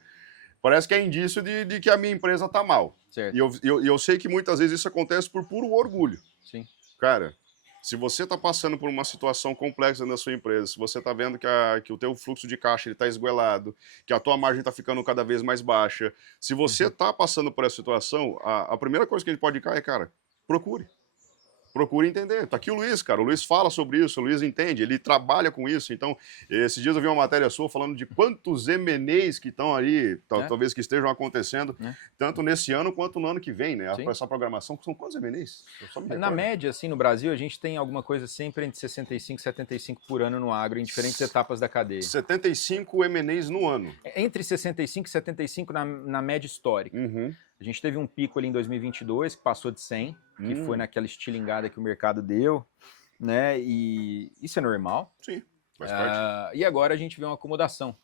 parece que é indício de que a minha empresa está mal. Certo. E eu sei que muitas vezes isso acontece por puro orgulho. Sim. Cara, se você está passando por uma situação complexa na sua empresa, se você está vendo que o teu fluxo de caixa está esgoelado, que a tua margem está ficando cada vez mais baixa, se você está passando por essa situação, a primeira coisa que a gente pode indicar é, cara, procure entender. Tá aqui o Luiz, cara. O Luiz fala sobre isso, o Luiz entende, ele trabalha com isso. Então, esses dias eu vi uma matéria sua falando de quantos M&As que estão aí, talvez que estejam acontecendo, tanto nesse ano quanto no ano que vem, né? Essa programação, são quantos M&As? Na média, assim, no Brasil, a gente tem alguma coisa sempre entre 65 e 75 por ano no agro, em diferentes etapas da cadeia. 75 M&As no ano. Entre 65 e 75 na média histórica. A gente teve um pico ali em 2022, que passou de 100, que foi naquela estilingada que o mercado deu, né? E isso é normal. Sim, faz parte. E agora a gente vê uma acomodação.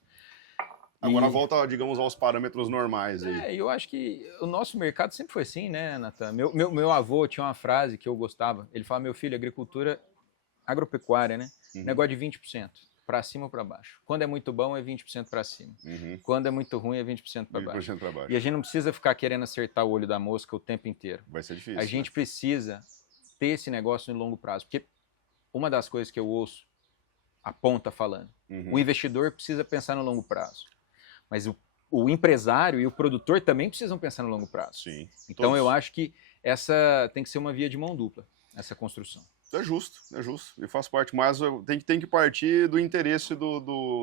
Agora volta, digamos, aos parâmetros normais aí. Eu acho que o nosso mercado sempre foi assim, né, Nathan? Meu avô tinha uma frase que eu gostava. Ele falava, meu filho, agricultura agropecuária, né? Negócio de 20%. Para cima ou para baixo. Quando é muito bom, é 20% para cima. Quando é muito ruim, é 20% para baixo. E a gente não precisa ficar querendo acertar o olho da mosca o tempo inteiro. Vai ser difícil. A gente precisa ter esse negócio no longo prazo. Porque uma das coisas que eu ouço a ponta falando, o investidor precisa pensar no longo prazo. Mas o empresário e o produtor também precisam pensar no longo prazo. Sim. Então eu acho que essa tem que ser uma via de mão dupla, essa construção. É justo, é justo. E faz parte, mas tem que partir do interesse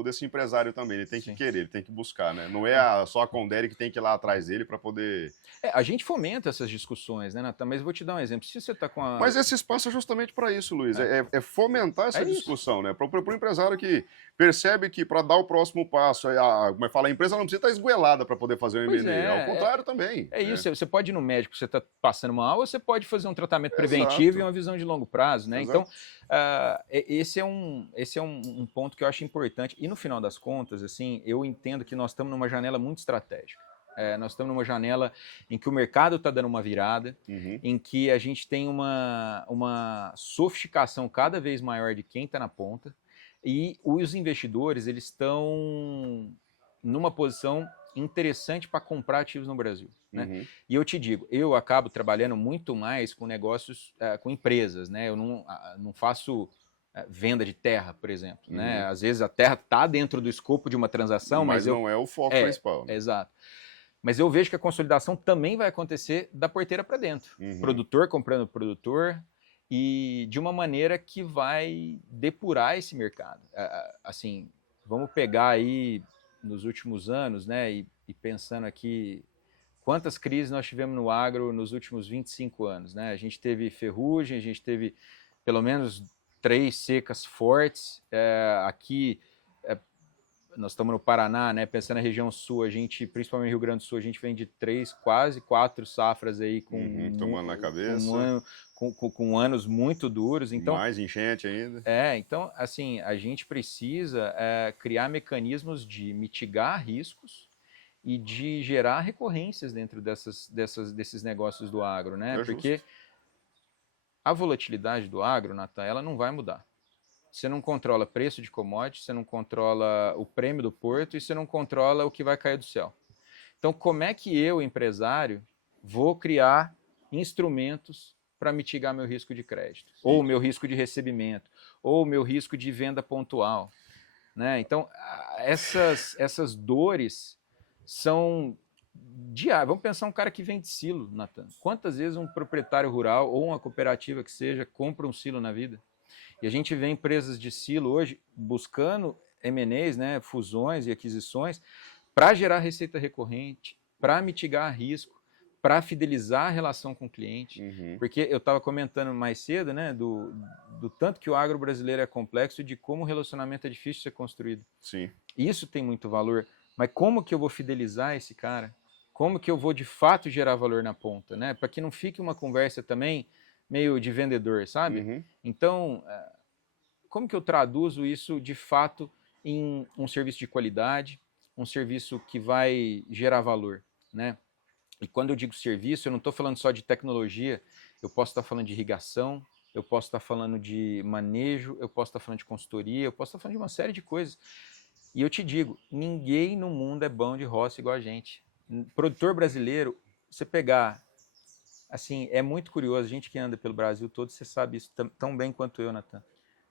desse empresário também. Ele tem que Sim. querer, ele tem que buscar, né? Não é só a Conderi que tem que ir lá atrás dele para poder. A gente fomenta essas discussões, né, Natan? Mas vou te dar um exemplo. Se você está com a. Mas esse espaço é justamente para isso, Luiz. É fomentar essa É isso. discussão, né? Para o empresário que percebe que para dar o próximo passo, como é que fala, a empresa não precisa estar esguelada para poder fazer o Pois M&A. é, Ao contrário também. É isso, você pode ir no médico, você está passando mal, ou você pode fazer um tratamento Exato. preventivo e uma visão de longo prazo, né? Exato. Então, esse é um ponto que eu acho importante. E no final das contas, assim, eu entendo que nós estamos numa janela muito estratégica. Nós estamos numa janela em que o mercado está dando uma virada, em que a gente tem uma sofisticação cada vez maior de quem está na ponta, e os investidores eles estão numa posição interessante para comprar ativos no Brasil. Né? E eu te digo, eu acabo trabalhando muito mais com negócios, com empresas, né? Eu não faço venda de terra, por exemplo. Né? Às vezes a terra está dentro do escopo de uma transação, mas não é o foco principal. Né? Exato. Mas eu vejo que a consolidação também vai acontecer da porteira para dentro. Produtor comprando produtor, e de uma maneira que vai depurar esse mercado. Assim, vamos pegar aí nos últimos anos, né, e pensando aqui, quantas crises nós tivemos no agro nos últimos 25 anos, né? A gente teve ferrugem, a gente teve pelo menos 3 secas fortes, aqui nós estamos no Paraná, né? Pensando na região sul, a gente, principalmente no Rio Grande do Sul, a gente vem de quase 4 safras aí com tomando na cabeça. Com anos muito duros. Então, mais enchente ainda. Então, assim, a gente precisa criar mecanismos de mitigar riscos e de gerar recorrências dentro desses negócios do agro, né? Porque a volatilidade do agro, Natan, ela não vai mudar. Você não controla preço de commodity, você não controla o prêmio do porto e você não controla o que vai cair do céu. Então, como é que eu, empresário, vou criar instrumentos para mitigar meu risco de crédito? Sim. Ou meu risco de recebimento, ou meu risco de venda pontual? Né? Então, essas dores são diárias. Vamos pensar um cara que vende silo, Natan. Quantas vezes um proprietário rural ou uma cooperativa que seja compra um silo na vida? E a gente vê empresas de silo hoje buscando M&As, né, fusões e aquisições, para gerar receita recorrente, para mitigar risco, para fidelizar a relação com o cliente. Porque eu estava comentando mais cedo, né, do tanto que o agro brasileiro é complexo e de como o relacionamento é difícil de ser construído. Sim. Isso tem muito valor, mas como que eu vou fidelizar esse cara? Como que eu vou de fato gerar valor na ponta, né? Para que não fique uma conversa também meio de vendedor, sabe? Então, como que eu traduzo isso de fato em um serviço de qualidade, um serviço que vai gerar valor, né? E quando eu digo serviço, eu não estou falando só de tecnologia, eu posso estar falando de irrigação, eu posso estar falando de manejo, eu posso estar falando de consultoria, eu posso estar falando de uma série de coisas. E eu te digo, ninguém no mundo é bom de roça igual a gente. Produtor brasileiro, você pegar... Assim, é muito curioso, a gente que anda pelo Brasil todo, você sabe isso tão bem quanto eu, Natan.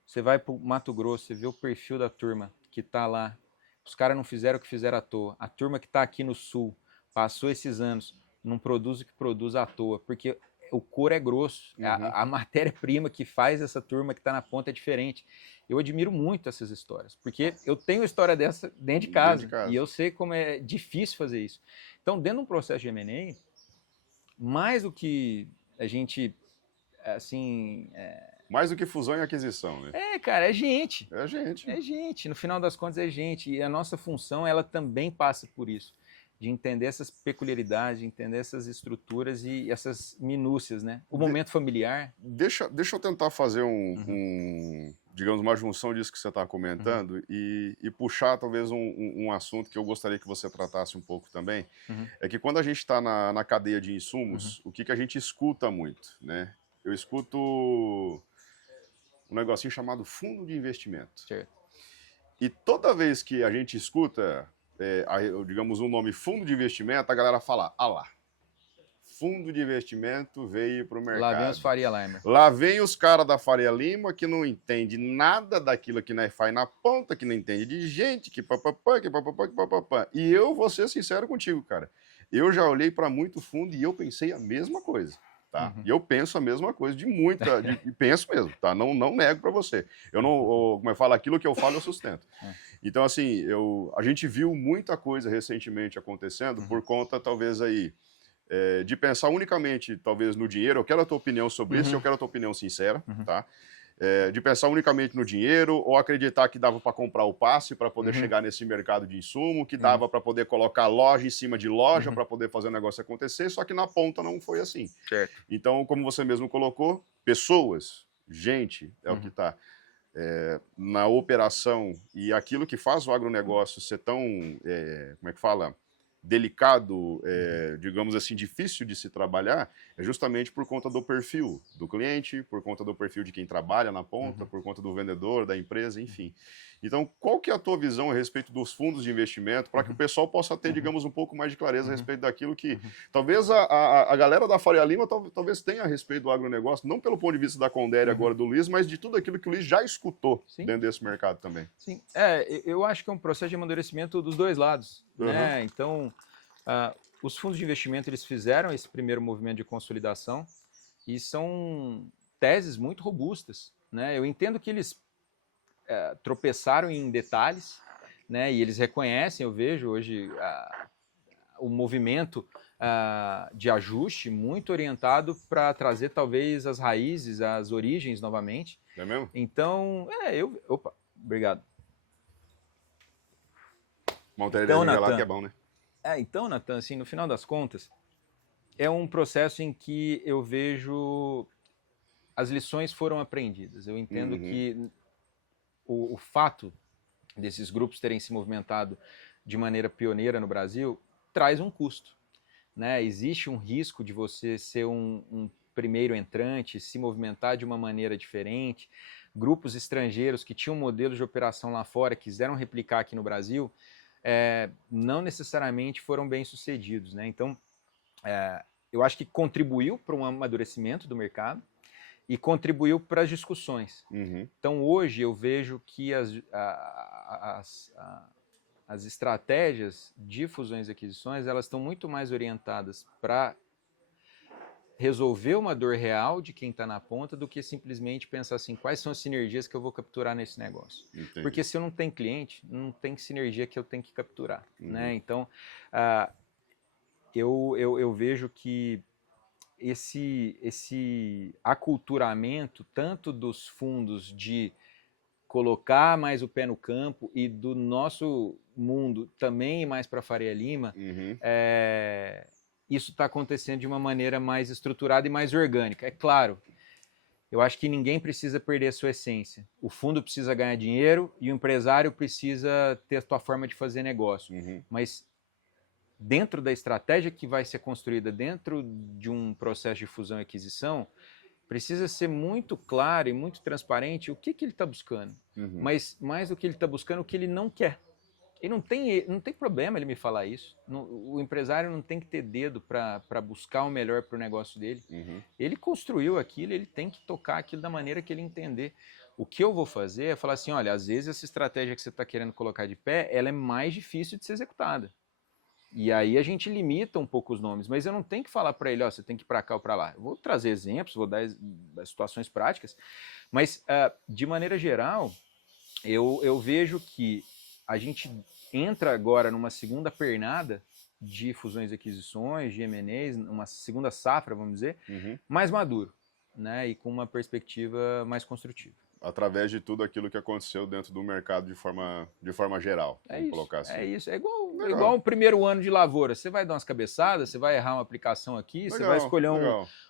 Você vai para o Mato Grosso, você vê o perfil da turma que está lá. Os caras não fizeram o que fizeram à toa. A turma que está aqui no Sul, passou esses anos, não produz o que produz à toa, porque o couro é grosso. A matéria-prima que faz essa turma que está na ponta é diferente. Eu admiro muito essas histórias, porque eu tenho uma história dessa dentro de casa. E eu sei como é difícil fazer isso. Então, dentro de um processo de M&A, mais do que a gente, assim... Mais do que fusão e aquisição, né? Cara, é gente. É gente. É gente. No final das contas, é gente. E a nossa função, ela também passa por isso. De entender essas peculiaridades, de entender essas estruturas e essas minúcias, né? O momento familiar. Deixa eu tentar fazer digamos, uma junção disso que você está comentando e puxar talvez um assunto que eu gostaria que você tratasse um pouco também. É que quando a gente está na cadeia de insumos, o que a gente escuta muito, né? Eu escuto um negocinho chamado fundo de investimento. Certo. E toda vez que a gente escuta, digamos, um nome fundo de investimento, a galera fala, lá. Fundo de investimento veio para o mercado. Lá vem os Faria Lima. Lá vem os caras da Faria Lima que não entende nada daquilo que nós faz na ponta, que não entende de gente, que papapá, que papapá, que papapá. E eu vou ser sincero contigo, cara. Eu já olhei para muito fundo e eu pensei a mesma coisa, tá? Uhum. E eu penso a mesma coisa e penso mesmo, tá? Não nego para você. Eu não, como eu falo, aquilo que eu falo eu sustento. Então, assim, a gente viu muita coisa recentemente acontecendo por conta, talvez, aí, de pensar unicamente, talvez, no dinheiro. Eu quero a tua opinião sobre isso, eu quero a tua opinião sincera, tá? De pensar unicamente no dinheiro, ou acreditar que dava para comprar o passe para poder chegar nesse mercado de insumo, que dava para poder colocar loja em cima de loja para poder fazer o negócio acontecer, só que na ponta não foi assim. Certo. Então, como você mesmo colocou, pessoas, gente, é o que está na operação, e aquilo que faz o agronegócio ser tão, como é que fala? Delicado, digamos assim, difícil de se trabalhar, é justamente por conta do perfil do cliente, por conta do perfil de quem trabalha na ponta, por conta do vendedor, da empresa, enfim. Então, qual que é a tua visão a respeito dos fundos de investimento, para que o pessoal possa ter, digamos, um pouco mais de clareza a respeito daquilo que talvez a galera da Faria Lima talvez tenha a respeito do agronegócio, não pelo ponto de vista da Condere agora do Luiz, mas de tudo aquilo que o Luiz já escutou dentro desse mercado também. Sim, eu acho que é um processo de amadurecimento dos dois lados, né? Então, os fundos de investimento, eles fizeram esse primeiro movimento de consolidação e são teses muito robustas, né? Eu entendo que eles tropeçaram em detalhes, né? E eles reconhecem, eu vejo hoje o movimento de ajuste muito orientado para trazer talvez as raízes, as origens novamente. Não é mesmo? Então, opa, obrigado. Montaria Então, de lá Natan, que é bom, né? então, Natan, assim, no final das contas, é um processo em que eu vejo as lições foram aprendidas. Eu entendo que o fato desses grupos terem se movimentado de maneira pioneira no Brasil traz um custo, né? Existe um risco de você ser um primeiro entrante, se movimentar de uma maneira diferente. Grupos estrangeiros que tinham modelos de operação lá fora, quiseram replicar aqui no Brasil, não necessariamente foram bem sucedidos, né? Então, eu acho que contribuiu para um amadurecimento do mercado e contribuiu para as discussões. Então, hoje eu vejo que as estratégias de fusões e aquisições, elas estão muito mais orientadas para resolver uma dor real de quem está na ponta do que simplesmente pensar assim, quais são as sinergias que eu vou capturar nesse negócio. Entendi. Porque se eu não tenho cliente, não tem sinergia que eu tenho que capturar, né? Então, eu vejo que esse aculturamento, tanto dos fundos de colocar mais o pé no campo e do nosso mundo também ir mais para a Faria Lima, isso está acontecendo de uma maneira mais estruturada e mais orgânica. É claro, eu acho que ninguém precisa perder a sua essência. O fundo precisa ganhar dinheiro e o empresário precisa ter a sua forma de fazer negócio. Mas dentro da estratégia que vai ser construída dentro de um processo de fusão e aquisição, precisa ser muito claro e muito transparente o que ele está buscando. Mas mais do que ele está buscando, o que ele não quer. E não tem problema ele me falar isso. O empresário não tem que ter dedo para buscar o melhor para o negócio dele. Ele construiu aquilo, ele tem que tocar aquilo da maneira que ele entender. O que eu vou fazer é falar assim, olha, às vezes essa estratégia que você está querendo colocar de pé, ela é mais difícil de ser executada. E aí a gente limita um pouco os nomes, mas eu não tenho que falar para ele, ó, você tem que ir para cá ou para lá. Eu vou trazer exemplos, vou dar situações práticas, mas de maneira geral, eu vejo que a gente entra agora numa segunda pernada de fusões e aquisições, de M&As, uma segunda safra, vamos dizer, mais maduro, né, e com uma perspectiva mais construtiva. Através de tudo aquilo que aconteceu dentro do mercado de forma geral, vamos colocar assim. É isso, é igual o primeiro ano de lavoura, você vai dar umas cabeçadas, você vai errar uma aplicação aqui, você vai escolher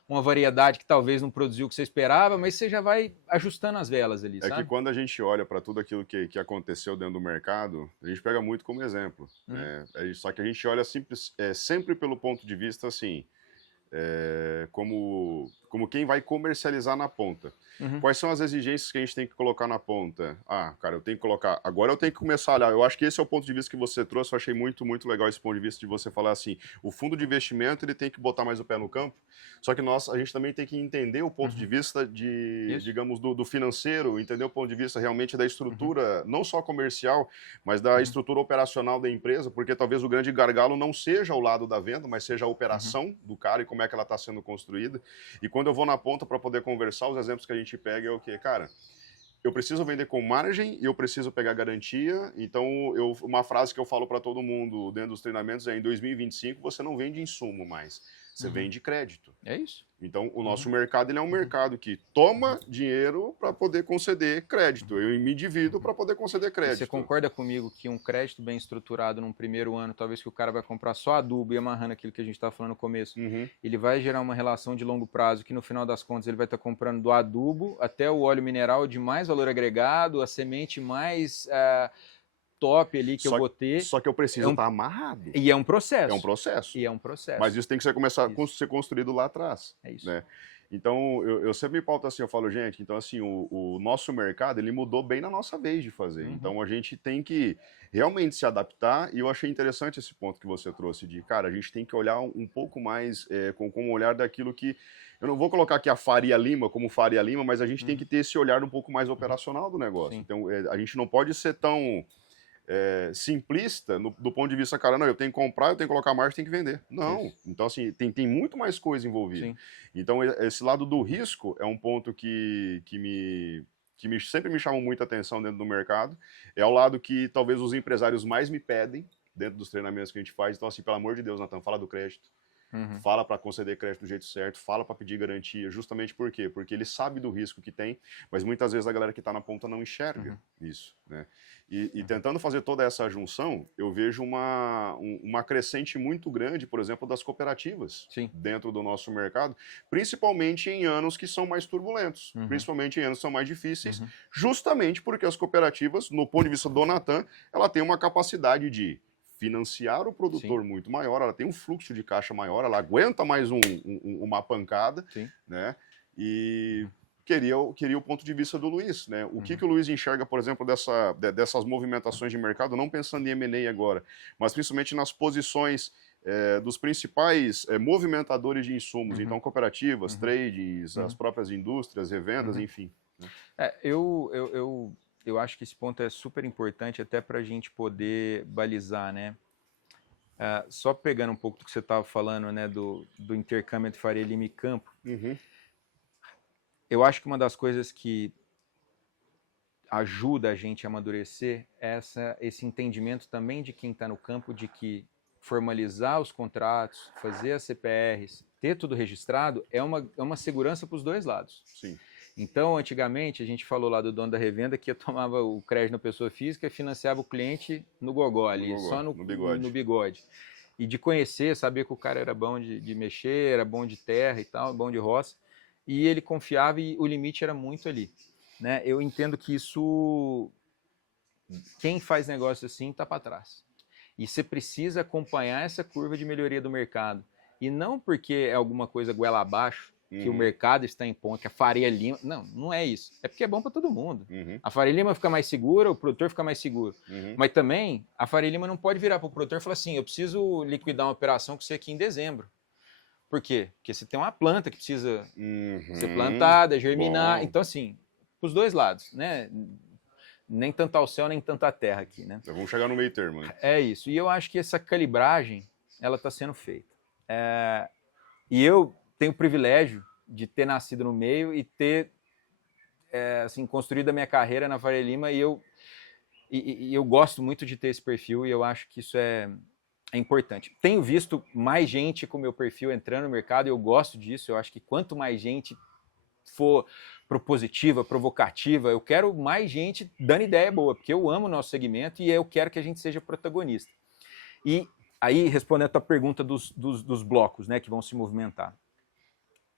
uma variedade que talvez não produziu o que você esperava, mas você já vai ajustando as velas ali, sabe? É que quando a gente olha para tudo aquilo que aconteceu dentro do mercado, a gente pega muito como exemplo, né? Só que a gente olha sempre pelo ponto de vista assim, como quem vai comercializar na ponta. Quais são as exigências que a gente tem que colocar na ponta? Ah, cara, eu tenho que colocar... Agora eu tenho que começar a olhar. Eu acho que esse é o ponto de vista que você trouxe. Eu achei muito, muito legal esse ponto de vista de você falar assim, o fundo de investimento ele tem que botar mais o pé no campo, só que a gente também tem que entender o ponto de vista digamos, do financeiro, entender o ponto de vista realmente da estrutura, não só comercial, mas da estrutura operacional da empresa, porque talvez o grande gargalo não seja o lado da venda, mas seja a operação do cara e como é que ela está sendo construída. E quando eu vou na ponta para poder conversar, os exemplos que a gente pega é o quê? Cara, eu preciso vender com margem e eu preciso pegar garantia. Então, uma frase que eu falo para todo mundo dentro dos treinamentos é: em 2025 você não vende insumo mais, você vende crédito. É isso. Então, o nosso mercado ele é um mercado que toma dinheiro para poder conceder crédito. Eu me divido para poder conceder crédito. Você concorda comigo que um crédito bem estruturado num primeiro ano, talvez que o cara vai comprar só adubo e amarrando aquilo que a gente estava falando no começo, ele vai gerar uma relação de longo prazo que no final das contas ele vai estar comprando do adubo até o óleo mineral de mais valor agregado, a semente mais top ali que eu vou ter. Só que eu preciso estar amarrado. E é um processo. É um processo. E é um processo. Mas isso tem que começar a ser construído lá atrás. É isso. Né? Então, eu sempre me pauto assim, eu falo, gente, então assim, o nosso mercado, ele mudou bem na nossa vez de fazer. Então, a gente tem que realmente se adaptar, e eu achei interessante esse ponto que você trouxe de, cara, a gente tem que olhar um pouco mais com o olhar daquilo que... Eu não vou colocar aqui a Faria Lima como Faria Lima, mas a gente tem que ter esse olhar um pouco mais operacional do negócio. Sim. Então, a gente não pode ser tão... simplista do ponto de vista, cara, não, eu tenho que comprar, eu tenho que colocar margem, tenho que vender. Não. Isso. Então, assim, tem muito mais coisa envolvida. Sim. Então, esse lado do risco é um ponto que sempre me chamou muita atenção dentro do mercado. É o lado que talvez os empresários mais me pedem dentro dos treinamentos que a gente faz. Então, assim, pelo amor de Deus, Natan, fala do crédito. Fala para conceder crédito do jeito certo, fala para pedir garantia, justamente por quê? Porque ele sabe do risco que tem, mas muitas vezes a galera que está na ponta não enxerga isso, né? E tentando fazer toda essa junção, eu vejo uma crescente muito grande, por exemplo, das cooperativas dentro do nosso mercado, principalmente em anos que são mais turbulentos, principalmente em anos que são mais difíceis, justamente porque as cooperativas, no ponto de vista do Natan, ela tem uma capacidade de financiar o produtor muito maior, ela tem um fluxo de caixa maior, ela aguenta mais uma pancada, né? E queria o ponto de vista do Luiz, né? O que o Luiz enxerga, por exemplo, dessas movimentações de mercado, não pensando em M&A agora, mas principalmente nas posições dos principais movimentadores de insumos, então cooperativas, trades, as próprias indústrias, revendas, enfim. Eu acho que esse ponto é super importante até para a gente poder balizar, né? Só pegando um pouco do que você estava falando, né, do intercâmbio entre Faria Lima e Campo, eu acho que uma das coisas que ajuda a gente a amadurecer é esse entendimento também de quem está no campo de que formalizar os contratos, fazer as CPRs, ter tudo registrado é uma segurança para os dois lados. Sim. Então, antigamente, a gente falou lá do dono da revenda que tomava o crédito na pessoa física e financiava o cliente no gogó ali, só no bigode. E de conhecer, saber que o cara era bom de mexer, era bom de terra e tal, bom de roça, e ele confiava e o limite era muito ali. Né? Eu entendo que isso, quem faz negócio assim está para trás. E você precisa acompanhar essa curva de melhoria do mercado. E não porque é alguma coisa goela abaixo, que o mercado está em ponto, que a Faria Lima... Não é isso. É porque é bom para todo mundo. A Faria Lima fica mais segura, o produtor fica mais seguro. Mas também, a Faria Lima não pode virar para o produtor e falar assim, eu preciso liquidar uma operação com você aqui em dezembro. Por quê? Porque você tem uma planta que precisa ser plantada, germinar. Bom. Então, assim, para os dois lados, né? Nem tanto ao céu, nem tanto à terra aqui, né? Então, vamos chegar no meio termo, né? É isso. E eu acho que essa calibragem, ela está sendo feita. E eu tenho o privilégio de ter nascido no meio e ter assim, construído a minha carreira na Faria Lima, e eu gosto muito de ter esse perfil, e eu acho que isso é importante. Tenho visto mais gente com o meu perfil entrando no mercado, e eu gosto disso. Eu acho que quanto mais gente for propositiva, provocativa, eu quero mais gente dando ideia boa, porque eu amo o nosso segmento e eu quero que a gente seja protagonista. E aí, respondendo a tua pergunta dos blocos, né, que vão se movimentar.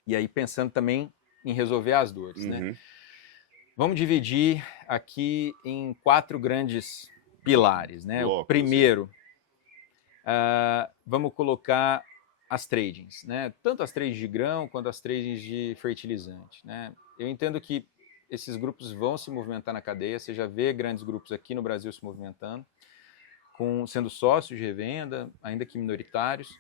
E aí, pensando também em resolver as dores, né? Vamos dividir aqui em 4 grandes pilares, né? Blocos, o primeiro, vamos colocar as tradings, né? Tanto as tradings de grão quanto as tradings de fertilizante, né? Eu entendo que esses grupos vão se movimentar na cadeia, você já vê grandes grupos aqui no Brasil se movimentando, sendo sócios de revenda, ainda que minoritários.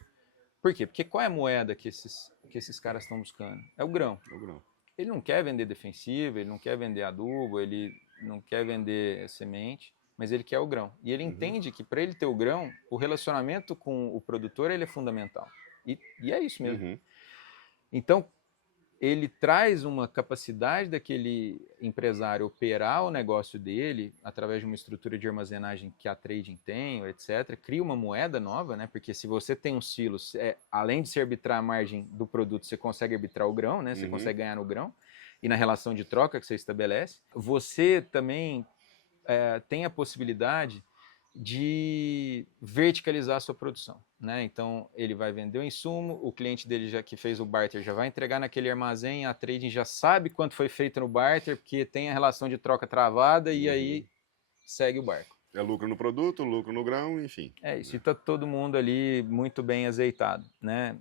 Por quê? Porque qual é a moeda que esses caras estão buscando? É o grão. É o grão. Ele não quer vender defensivo, ele não quer vender adubo, ele não quer vender semente, mas ele quer o grão. E ele entende que para ele ter o grão, o relacionamento com o produtor ele é fundamental. E é isso mesmo. Então, ele traz uma capacidade daquele empresário operar o negócio dele através de uma estrutura de armazenagem que a trading tem, etc. Cria uma moeda nova, né? Porque se você tem um silo, além de se arbitrar a margem do produto, você consegue arbitrar o grão, né? Você consegue ganhar no grão e na relação de troca que você estabelece. Você também tem a possibilidade de verticalizar a sua produção, né? Então ele vai vender o insumo, o cliente dele já que fez o barter já vai entregar naquele armazém, a trading já sabe quanto foi feito no barter, porque tem a relação de troca travada e aí segue o barco. É lucro no produto, lucro no grão, enfim. É isso, e tá todo mundo ali muito bem azeitado, né?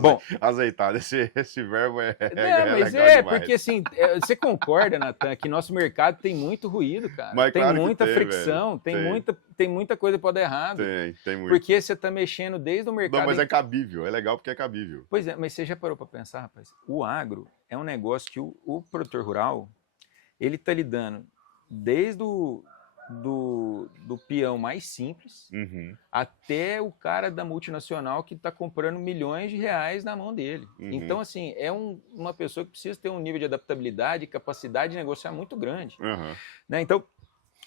Bom, azeitado, esse verbo é mas legal demais. porque assim, você concorda, Natan, que nosso mercado tem muito ruído, cara. Mas tem claro muita tem, fricção, tem muita coisa que pode dar errado. Tem muito. Porque você tá mexendo desde o mercado... Não, mas é cabível, é legal porque é cabível. Pois é, mas você já parou para pensar, rapaz? O agro é um negócio que o produtor rural, ele tá lidando desde do peão mais simples até o cara da multinacional que está comprando milhões de reais na mão dele. Então, assim, é uma pessoa que precisa ter um nível de adaptabilidade e capacidade de negociar muito grande. Né? Então,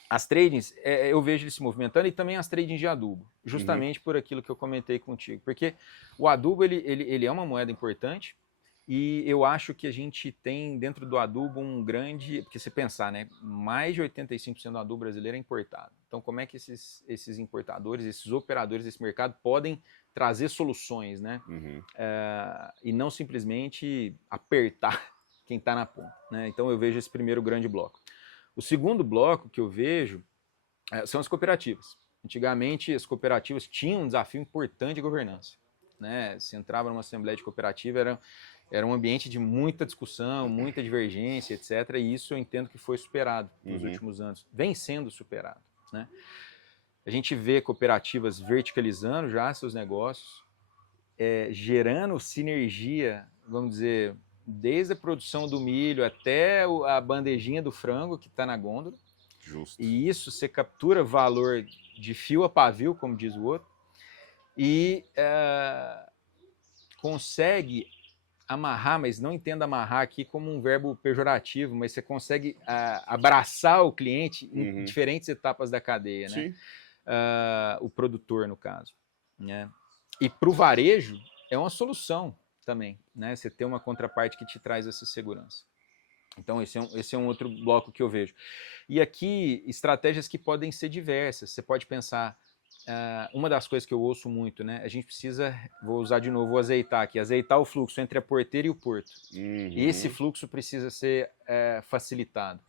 as tradings, eu vejo ele se movimentando e também as tradings de adubo, justamente por aquilo que eu comentei contigo. Porque o adubo, ele é uma moeda importante. E eu acho que a gente tem dentro do adubo um grande... Porque se pensar, né? Mais de 85% do adubo brasileiro é importado. Então, como é que esses importadores, esses operadores desse mercado podem trazer soluções, né? E não simplesmente apertar quem está na ponta, né? Então, eu vejo esse primeiro grande bloco. O segundo bloco que eu vejo são as cooperativas. Antigamente, as cooperativas tinham um desafio importante de governança, né? Se entrava numa assembleia de cooperativa, era um ambiente de muita discussão, muita divergência, etc. E isso eu entendo que foi superado nos últimos anos. Vem sendo superado, né? A gente vê cooperativas verticalizando já seus negócios, gerando sinergia, vamos dizer, desde a produção do milho até a bandejinha do frango que está na gôndola. Justo. E isso você captura valor de fio a pavio, como diz o outro, e consegue amarrar, mas não entenda amarrar aqui como um verbo pejorativo, mas você consegue abraçar o cliente em diferentes etapas da cadeia, né? O produtor, no caso, né? E para o varejo é uma solução também, né? Você ter uma contraparte que te traz essa segurança. Então esse é um outro bloco que eu vejo. E aqui, estratégias que podem ser diversas. Você pode pensar... uma das coisas que eu ouço muito, né? A gente precisa, vou usar de novo, vou azeitar aqui, azeitar o fluxo entre a porteira e o porto. E esse fluxo precisa ser facilitado.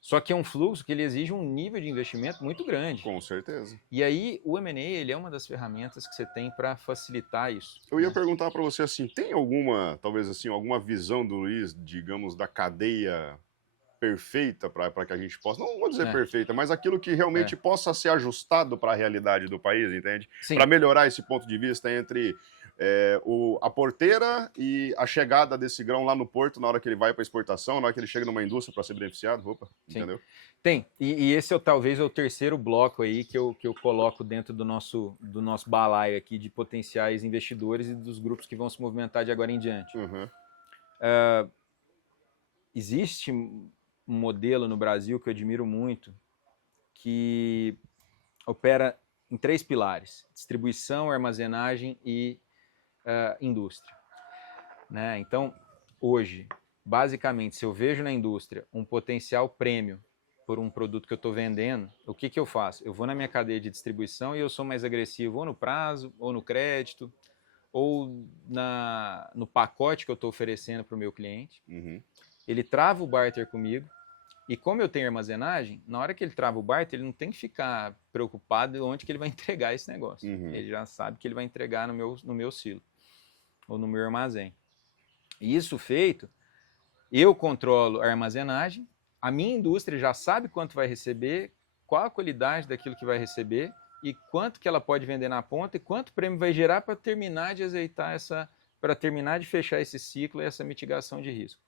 Só que é um fluxo que ele exige um nível de investimento muito grande. Com certeza. E aí o M&A, ele é uma das ferramentas que você tem para facilitar isso. Eu ia perguntar para você assim, tem talvez assim, alguma visão do Luiz, digamos, da cadeia perfeita para que a gente possa, não vou dizer perfeita, mas aquilo que realmente possa ser ajustado para a realidade do país, entende? Para melhorar esse ponto de vista entre a porteira e a chegada desse grão lá no porto, na hora que ele vai para exportação, na hora que ele chega numa indústria para ser beneficiado, entendeu? Tem, e esse talvez é o terceiro bloco aí que eu coloco dentro do nosso balaio aqui de potenciais investidores e dos grupos que vão se movimentar de agora em diante. Existe um modelo no Brasil que eu admiro muito, que opera em 3 pilares: distribuição, armazenagem e indústria. Né? Então, hoje, basicamente, se eu vejo na indústria um potencial prêmio por um produto que eu estou vendendo, o que eu faço? Eu vou na minha cadeia de distribuição e eu sou mais agressivo ou no prazo, ou no crédito, ou no pacote que eu estou oferecendo para o meu cliente. Ele trava o barter comigo E como eu tenho armazenagem, na hora que ele trava o barter, ele não tem que ficar preocupado onde que ele vai entregar esse negócio. Ele já sabe que ele vai entregar no meu silo ou no meu armazém. E isso feito, eu controlo a armazenagem, a minha indústria já sabe quanto vai receber, qual a qualidade daquilo que vai receber e quanto que ela pode vender na ponta e quanto prêmio vai gerar para terminar de azeitar para terminar de fechar esse ciclo e essa mitigação de risco.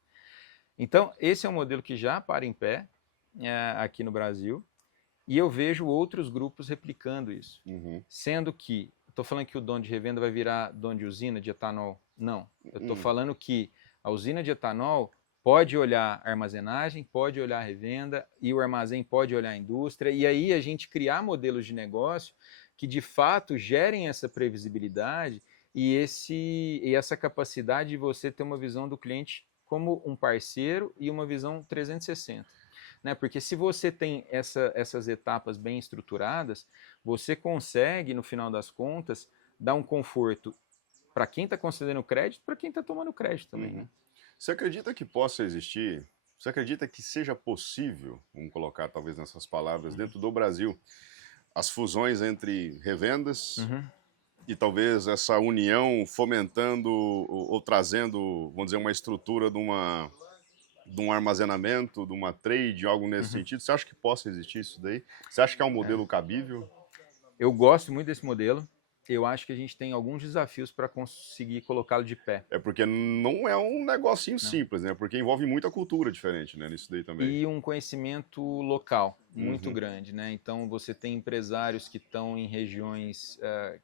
Então, esse é um modelo que já para em pé aqui no Brasil e eu vejo outros grupos replicando isso. Sendo que, estou falando que o dono de revenda vai virar dono de usina de etanol. Não, eu estou falando que a usina de etanol pode olhar a armazenagem, pode olhar a revenda e o armazém pode olhar a indústria e aí a gente criar modelos de negócio que de fato gerem essa previsibilidade e essa capacidade de você ter uma visão do cliente como um parceiro e uma visão 360. Né? Porque se você tem essas etapas bem estruturadas, você consegue, no final das contas, dar um conforto para quem está concedendo crédito, para quem está tomando crédito também. Né? Você acredita que possa existir, você acredita que seja possível, vamos colocar talvez nessas palavras, dentro do Brasil, as fusões entre revendas e talvez essa união fomentando ou trazendo, vamos dizer, uma estrutura de um armazenamento, de uma trade, algo nesse sentido? Você acha que possa existir isso daí? Você acha que é um modelo cabível? Eu gosto muito desse modelo. Eu acho que a gente tem alguns desafios para conseguir colocá-lo de pé. É porque não é um negocinho simples, né? Porque envolve muita cultura diferente, né? Nisso daí também. E um conhecimento local muito grande, né? Então você tem empresários que estão em regiões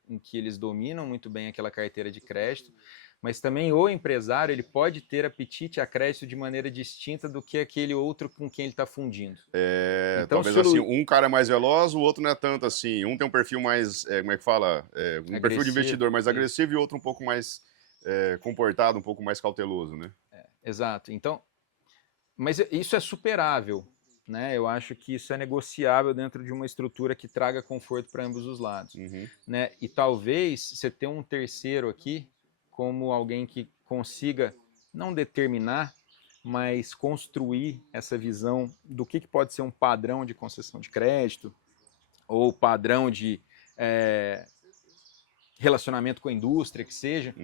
em que eles dominam muito bem aquela carteira de crédito, mas também o empresário ele pode ter apetite a crédito de maneira distinta do que aquele outro com quem ele está fundindo. Então, talvez assim, um cara é mais veloz, o outro não é tanto assim. Um tem um perfil mais, como é que fala? Um agressivo, perfil de investidor mais agressivo e outro um pouco mais comportado, um pouco mais cauteloso, né? Exato. Então, mas isso é superável, né? Eu acho que isso é negociável dentro de uma estrutura que traga conforto para ambos os lados, né? E talvez você ter um terceiro aqui como alguém que consiga não determinar, mas construir essa visão do que pode ser um padrão de concessão de crédito ou padrão de relacionamento com a indústria, que seja,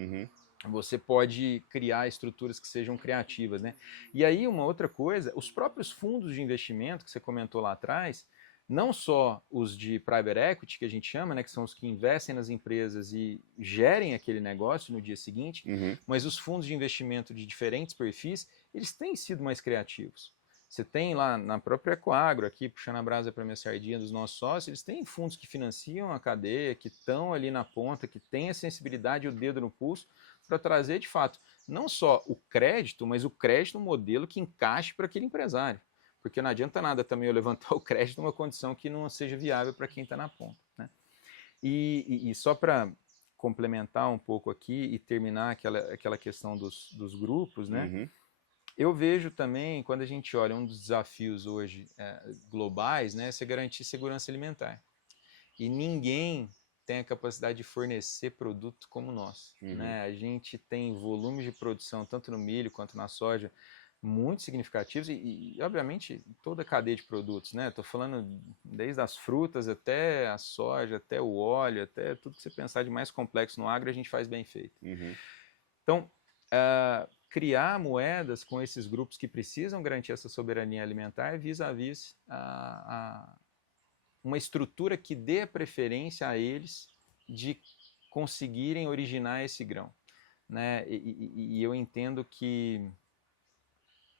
você pode criar estruturas que sejam criativas, né? E aí uma outra coisa, os próprios fundos de investimento que você comentou lá atrás, não só os de private equity, que a gente chama, né, que são os que investem nas empresas e gerem aquele negócio no dia seguinte, mas os fundos de investimento de diferentes perfis, eles têm sido mais criativos. Você tem lá na própria Ecoagro, aqui puxando a brasa para a minha sardinha dos nossos sócios, eles têm fundos que financiam a cadeia, que estão ali na ponta, que têm a sensibilidade e o dedo no pulso para trazer, de fato, não só o crédito, mas o crédito no modelo que encaixe para aquele empresário. Porque não adianta nada também eu levantar o crédito numa condição que não seja viável para quem está na ponta. Né? E só para complementar um pouco aqui e terminar aquela questão dos grupos, né? Eu vejo também, quando a gente olha um dos desafios hoje globais, né, é você garantir segurança alimentar. E ninguém tem a capacidade de fornecer produto como nós. Né? A gente tem volumes de produção, tanto no milho quanto na soja, muito significativos e, obviamente, toda a cadeia de produtos, né? Estou falando desde as frutas até a soja, até o óleo, até tudo que você pensar de mais complexo no agro, a gente faz bem feito. Então, criar moedas com esses grupos que precisam garantir essa soberania alimentar vis-à-vis uma estrutura que dê a preferência a eles de conseguirem originar esse grão. Né? E eu entendo que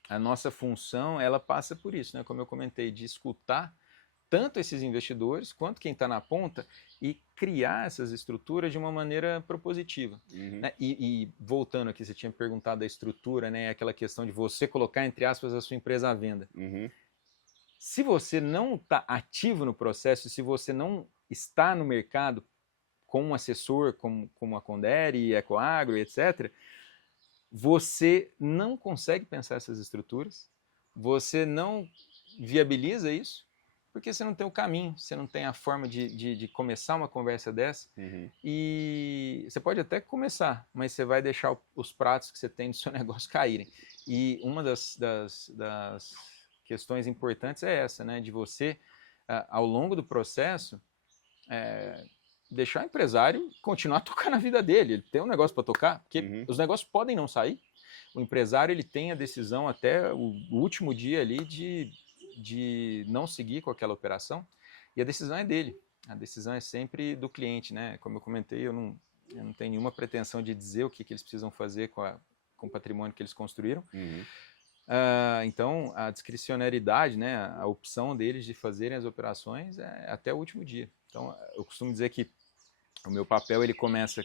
a nossa função, ela passa por isso, né? Como eu comentei, de escutar tanto esses investidores quanto quem está na ponta e criar essas estruturas de uma maneira propositiva. Né? E voltando aqui, você tinha perguntado da estrutura, né? Aquela questão de você colocar, entre aspas, a sua empresa à venda. Se você não está ativo no processo, se você não está no mercado com um assessor como a Conderi, Ecoagro, etc., você não consegue pensar essas estruturas, você não viabiliza isso, porque você não tem o caminho, você não tem a forma de começar uma conversa dessa, e você pode até começar, mas você vai deixar os pratos que você tem do seu negócio caírem. E uma das questões importantes é essa, né? De você, ao longo do processo, deixar o empresário continuar tocando a vida dele. Ele tem um negócio para tocar, porque os negócios podem não sair. O empresário ele tem a decisão até o último dia ali de não seguir com aquela operação, e a decisão é dele. A decisão é sempre do cliente, né? Como eu comentei, eu não tenho nenhuma pretensão de dizer o que eles precisam fazer com o patrimônio que eles construíram. Então, a discricionariedade, né, a opção deles de fazerem as operações é até o último dia. Então, eu costumo dizer que o meu papel ele começa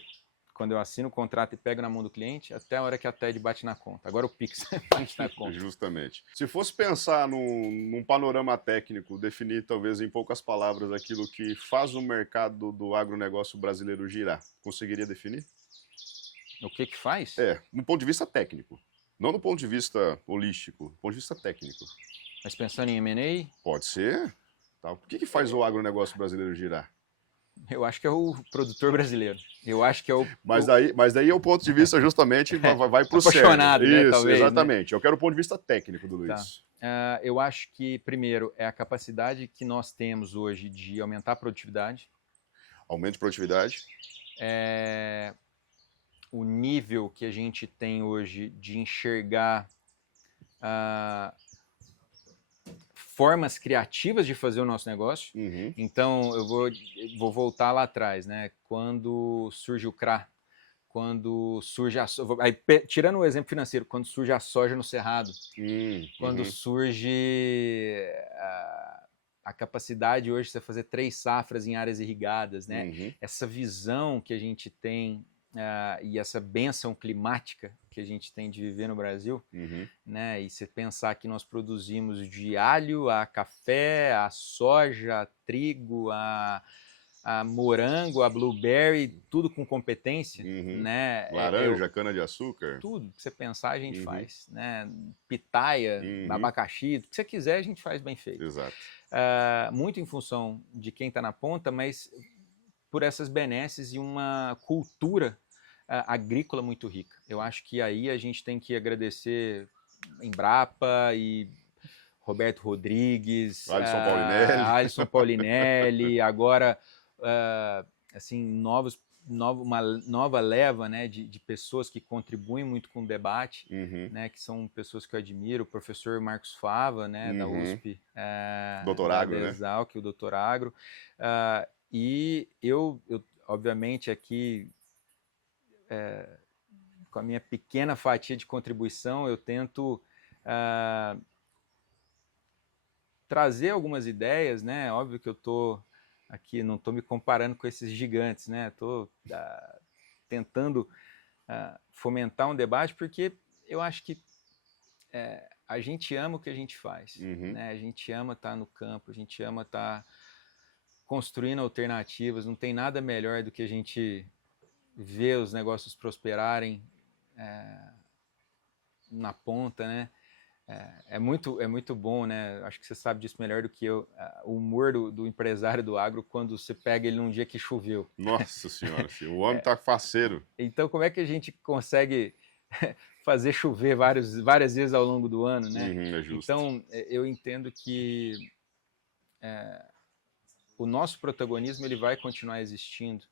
quando eu assino o contrato e pego na mão do cliente, até a hora que a TED bate na conta. Agora o Pix bate na conta. Justamente. Se fosse pensar num panorama técnico, definir talvez em poucas palavras aquilo que faz o mercado do agronegócio brasileiro girar, conseguiria definir? O que faz? No ponto de vista técnico. Não do ponto de vista holístico, do ponto de vista técnico. Mas pensando em M&A? Pode ser. Tá. O que faz o agronegócio brasileiro girar? Eu acho que é o produtor brasileiro. Eu acho que é o... Mas daí é o ponto de vista justamente vai para o certo. Apaixonado, né, Isso, talvez, exatamente. Né? Eu quero o ponto de vista técnico do Luiz. Tá. Eu acho que, primeiro, é a capacidade que nós temos hoje de aumentar a produtividade. Aumento de produtividade. O nível que a gente tem hoje de enxergar formas criativas de fazer o nosso negócio. Então, eu vou voltar lá atrás, né? Quando surge o CRA, quando surge tirando o exemplo financeiro, quando surge a soja no cerrado, quando surge a capacidade hoje de você fazer 3 safras em áreas irrigadas, né? Essa visão que a gente tem e essa bênção climática que a gente tem de viver no Brasil, né? E você pensar que nós produzimos de alho a café, a soja, a trigo, a morango, a blueberry, tudo com competência, né? Laranja, cana-de-açúcar. Tudo que você pensar a gente faz, né? Pitaia, abacaxi, o que você quiser a gente faz bem feito. Exato. Muito em função de quem está na ponta, mas por essas benesses e uma cultura agrícola muito rica. Eu acho que aí a gente tem que agradecer Embrapa e Roberto Rodrigues, Alisson Paulinelli, agora assim, uma nova leva, né, de pessoas que contribuem muito com o debate, né, que são pessoas que eu admiro, o professor Marcos Fava, né, da USP, Doutor Agro, da Exalc, o Doutor Agro, e eu obviamente aqui com a minha pequena fatia de contribuição eu tento trazer algumas ideias, né, óbvio que eu estou aqui, não estou me comparando com esses gigantes, né? Estou tentando fomentar um debate porque eu acho que a gente ama o que a gente faz, né? A gente ama estar no campo, a gente ama estar construindo alternativas. Não tem nada melhor do que a gente ver os negócios prosperarem na ponta, né? É muito bom, né? Acho que você sabe disso melhor do que eu. O humor do empresário do agro quando você pega ele num dia que choveu. Nossa senhora, filho, o homem tá faceiro. Então, como é que a gente consegue fazer chover várias vezes ao longo do ano, né? É justo. Então, eu entendo que o nosso protagonismo ele vai continuar existindo,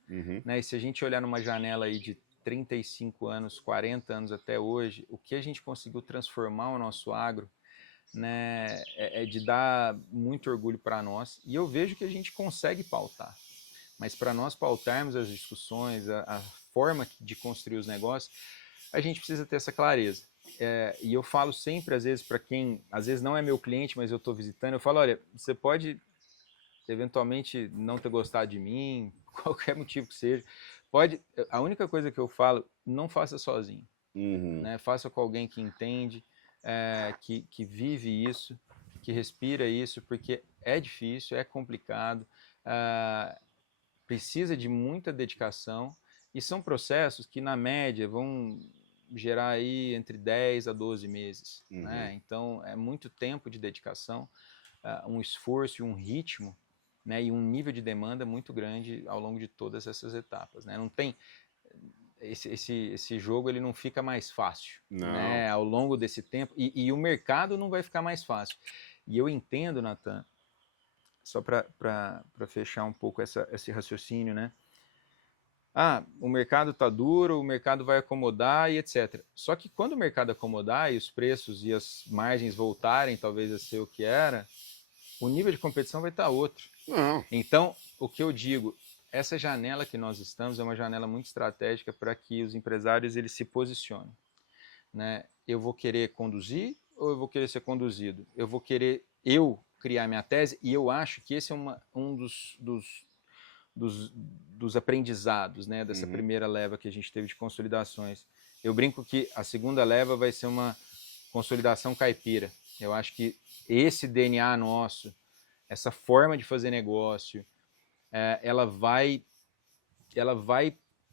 né? E se a gente olhar numa janela aí de 35 anos, 40 anos até hoje, o que a gente conseguiu transformar o nosso agro, né, é de dar muito orgulho para nós. E eu vejo que a gente consegue pautar. Mas para nós pautarmos as discussões, a forma de construir os negócios, a gente precisa ter essa clareza. E eu falo sempre, às vezes, para quem, às vezes não é meu cliente, mas eu estou visitando, eu falo, olha, você pode eventualmente não ter gostado de mim, qualquer motivo que seja, a única coisa que eu falo, não faça sozinho, né? Faça com alguém que entende, que vive isso, que respira isso, porque é difícil, é complicado, precisa de muita dedicação e são processos que na média vão gerar aí entre 10 a 12 meses, né? Então é muito tempo de dedicação, um esforço e um ritmo, né, e um nível de demanda muito grande ao longo de todas essas etapas, né? Não tem esse jogo, ele não fica mais fácil, né, ao longo desse tempo, e o mercado não vai ficar mais fácil. E eu entendo, Natan, só para fechar um pouco esse raciocínio, né? O mercado está duro, o mercado vai acomodar e etc. Só que quando o mercado acomodar e os preços e as margens voltarem talvez a ser o que era, o nível de competição vai estar outro. Não. Então, o que eu digo, essa janela que nós estamos é uma janela muito estratégica para que os empresários eles se posicionem, né? Eu vou querer conduzir ou eu vou querer ser conduzido? Eu vou querer criar minha tese, e eu acho que esse é um dos aprendizados, né, dessa primeira leva que a gente teve de consolidações. Eu brinco que a segunda leva vai ser uma consolidação caipira. Eu acho que esse DNA nosso, essa forma de fazer negócio, ela vai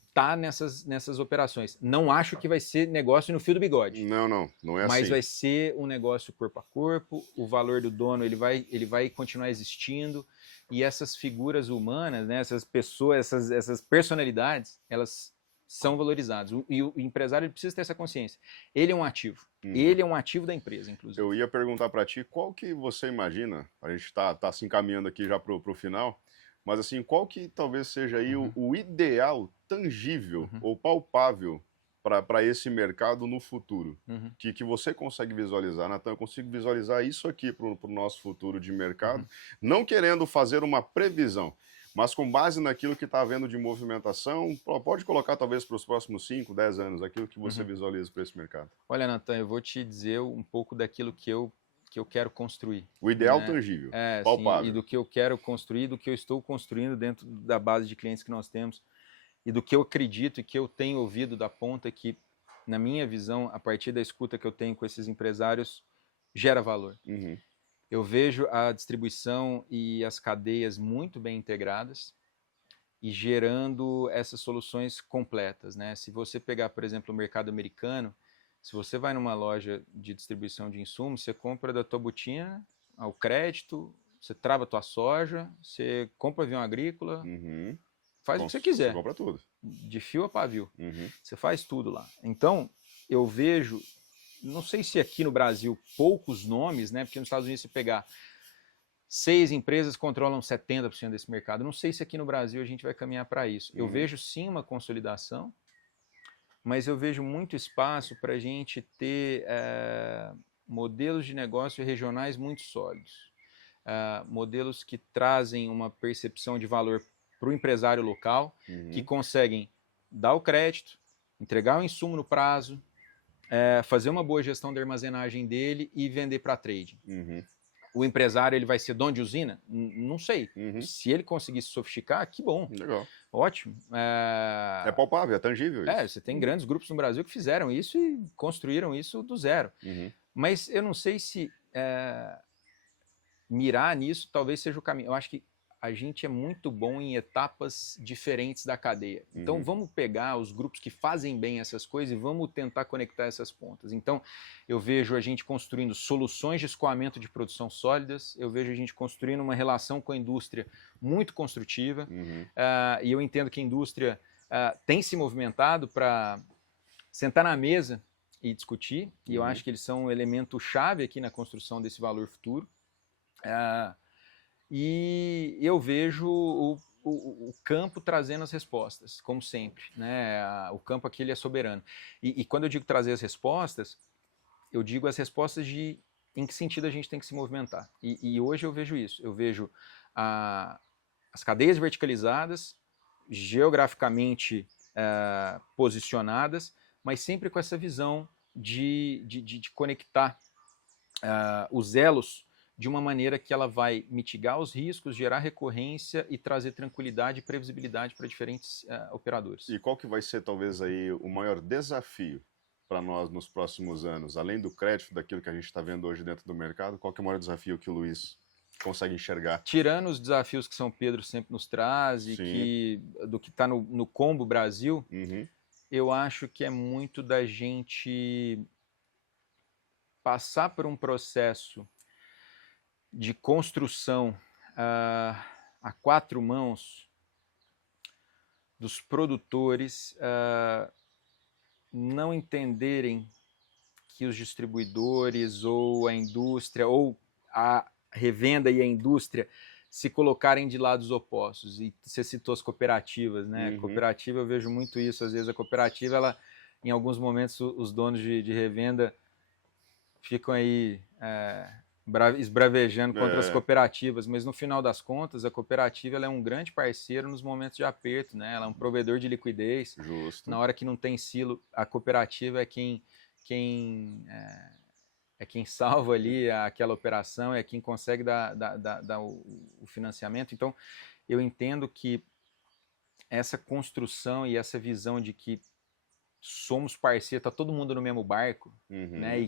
estar nessas operações. Não acho que vai ser negócio no fio do bigode. Não é mas assim. Vai ser um negócio corpo a corpo, o valor do dono ele vai continuar existindo, e essas figuras humanas, né, essas pessoas, essas personalidades, elas são valorizadas. E o empresário ele precisa ter essa consciência. Ele é um ativo. Ele é um ativo da empresa, inclusive. Eu ia perguntar para ti, qual que você imagina, a gente tá se encaminhando aqui já pro final, mas assim, qual que talvez seja aí o ideal tangível ou palpável para esse mercado no futuro, que você consegue visualizar? Natan, eu consigo visualizar isso aqui para o nosso futuro de mercado, não querendo fazer uma previsão, mas com base naquilo que está havendo de movimentação, pode colocar talvez para os próximos 5, 10 anos, aquilo que você visualiza para esse mercado. Olha, Natan, eu vou te dizer um pouco daquilo que eu quero construir. O ideal tangível, palpável. Sim, e do que eu quero construir, do que eu estou construindo dentro da base de clientes que nós temos, e do que eu acredito e que eu tenho ouvido da ponta, que, na minha visão, a partir da escuta que eu tenho com esses empresários, gera valor. Eu vejo a distribuição e as cadeias muito bem integradas e gerando essas soluções completas, né? Se você pegar, por exemplo, o mercado americano, se você vai numa loja de distribuição de insumos, você compra da tua botina ao crédito, você trava a tua soja, você compra avião agrícola, faz o que você quiser. Você compra tudo. De fio a pavio. Você faz tudo lá. Então, eu vejo, não sei se aqui no Brasil, poucos nomes, né? Porque nos Estados Unidos, se pegar 6 empresas controlam 70% desse mercado. Não sei se aqui no Brasil a gente vai caminhar para isso. Eu vejo sim uma consolidação, mas eu vejo muito espaço para a gente ter modelos de negócio regionais muito sólidos. Modelos que trazem uma percepção de valor para o empresário local, que conseguem dar o crédito, entregar o insumo no prazo, fazer uma boa gestão da armazenagem dele e vender para trading. O empresário ele vai ser dono de usina? Não sei. Se ele conseguir se sofisticar, que bom. Legal. Ótimo. É palpável, é tangível isso. Você tem grandes grupos no Brasil que fizeram isso e construíram isso do zero. Mas eu não sei se mirar nisso talvez seja o caminho. Eu acho que a gente é muito bom em etapas diferentes da cadeia. Então, vamos pegar os grupos que fazem bem essas coisas e vamos tentar conectar essas pontas. Então, eu vejo a gente construindo soluções de escoamento de produção sólidas, eu vejo a gente construindo uma relação com a indústria muito construtiva, e eu entendo que a indústria tem se movimentado para sentar na mesa e discutir, e eu acho que eles são um elemento chave aqui na construção desse valor futuro. E eu vejo o campo trazendo as respostas, como sempre, né? O campo aqui ele é soberano. E quando eu digo trazer as respostas, eu digo as respostas de em que sentido a gente tem que se movimentar. E hoje eu vejo isso. Eu vejo as cadeias verticalizadas, geograficamente posicionadas, mas sempre com essa visão de conectar os elos de uma maneira que ela vai mitigar os riscos, gerar recorrência e trazer tranquilidade e previsibilidade para diferentes operadores. E qual que vai ser, talvez, aí o maior desafio para nós nos próximos anos? Além do crédito, daquilo que a gente está vendo hoje dentro do mercado, qual que é o maior desafio que o Luiz consegue enxergar? Tirando os desafios que São Pedro sempre nos traz e do que está no Combo Brasil, eu acho que é muito da gente passar por um processo de construção a 4 mãos dos produtores não entenderem que os distribuidores ou a indústria ou a revenda e a indústria se colocarem de lados opostos. E você citou as cooperativas, né? Uhum. Cooperativa, eu vejo muito isso. Às vezes a cooperativa, ela, em alguns momentos, os donos de revenda ficam aí esbravejando contra as cooperativas, mas no final das contas, a cooperativa ela é um grande parceiro nos momentos de aperto, né? Ela é um provedor de liquidez. Justo. Na hora que não tem silo, a cooperativa é quem salva ali aquela operação, é quem consegue dar o financiamento. Então, eu entendo que essa construção e essa visão de que somos parceiros, está todo mundo no mesmo barco, né?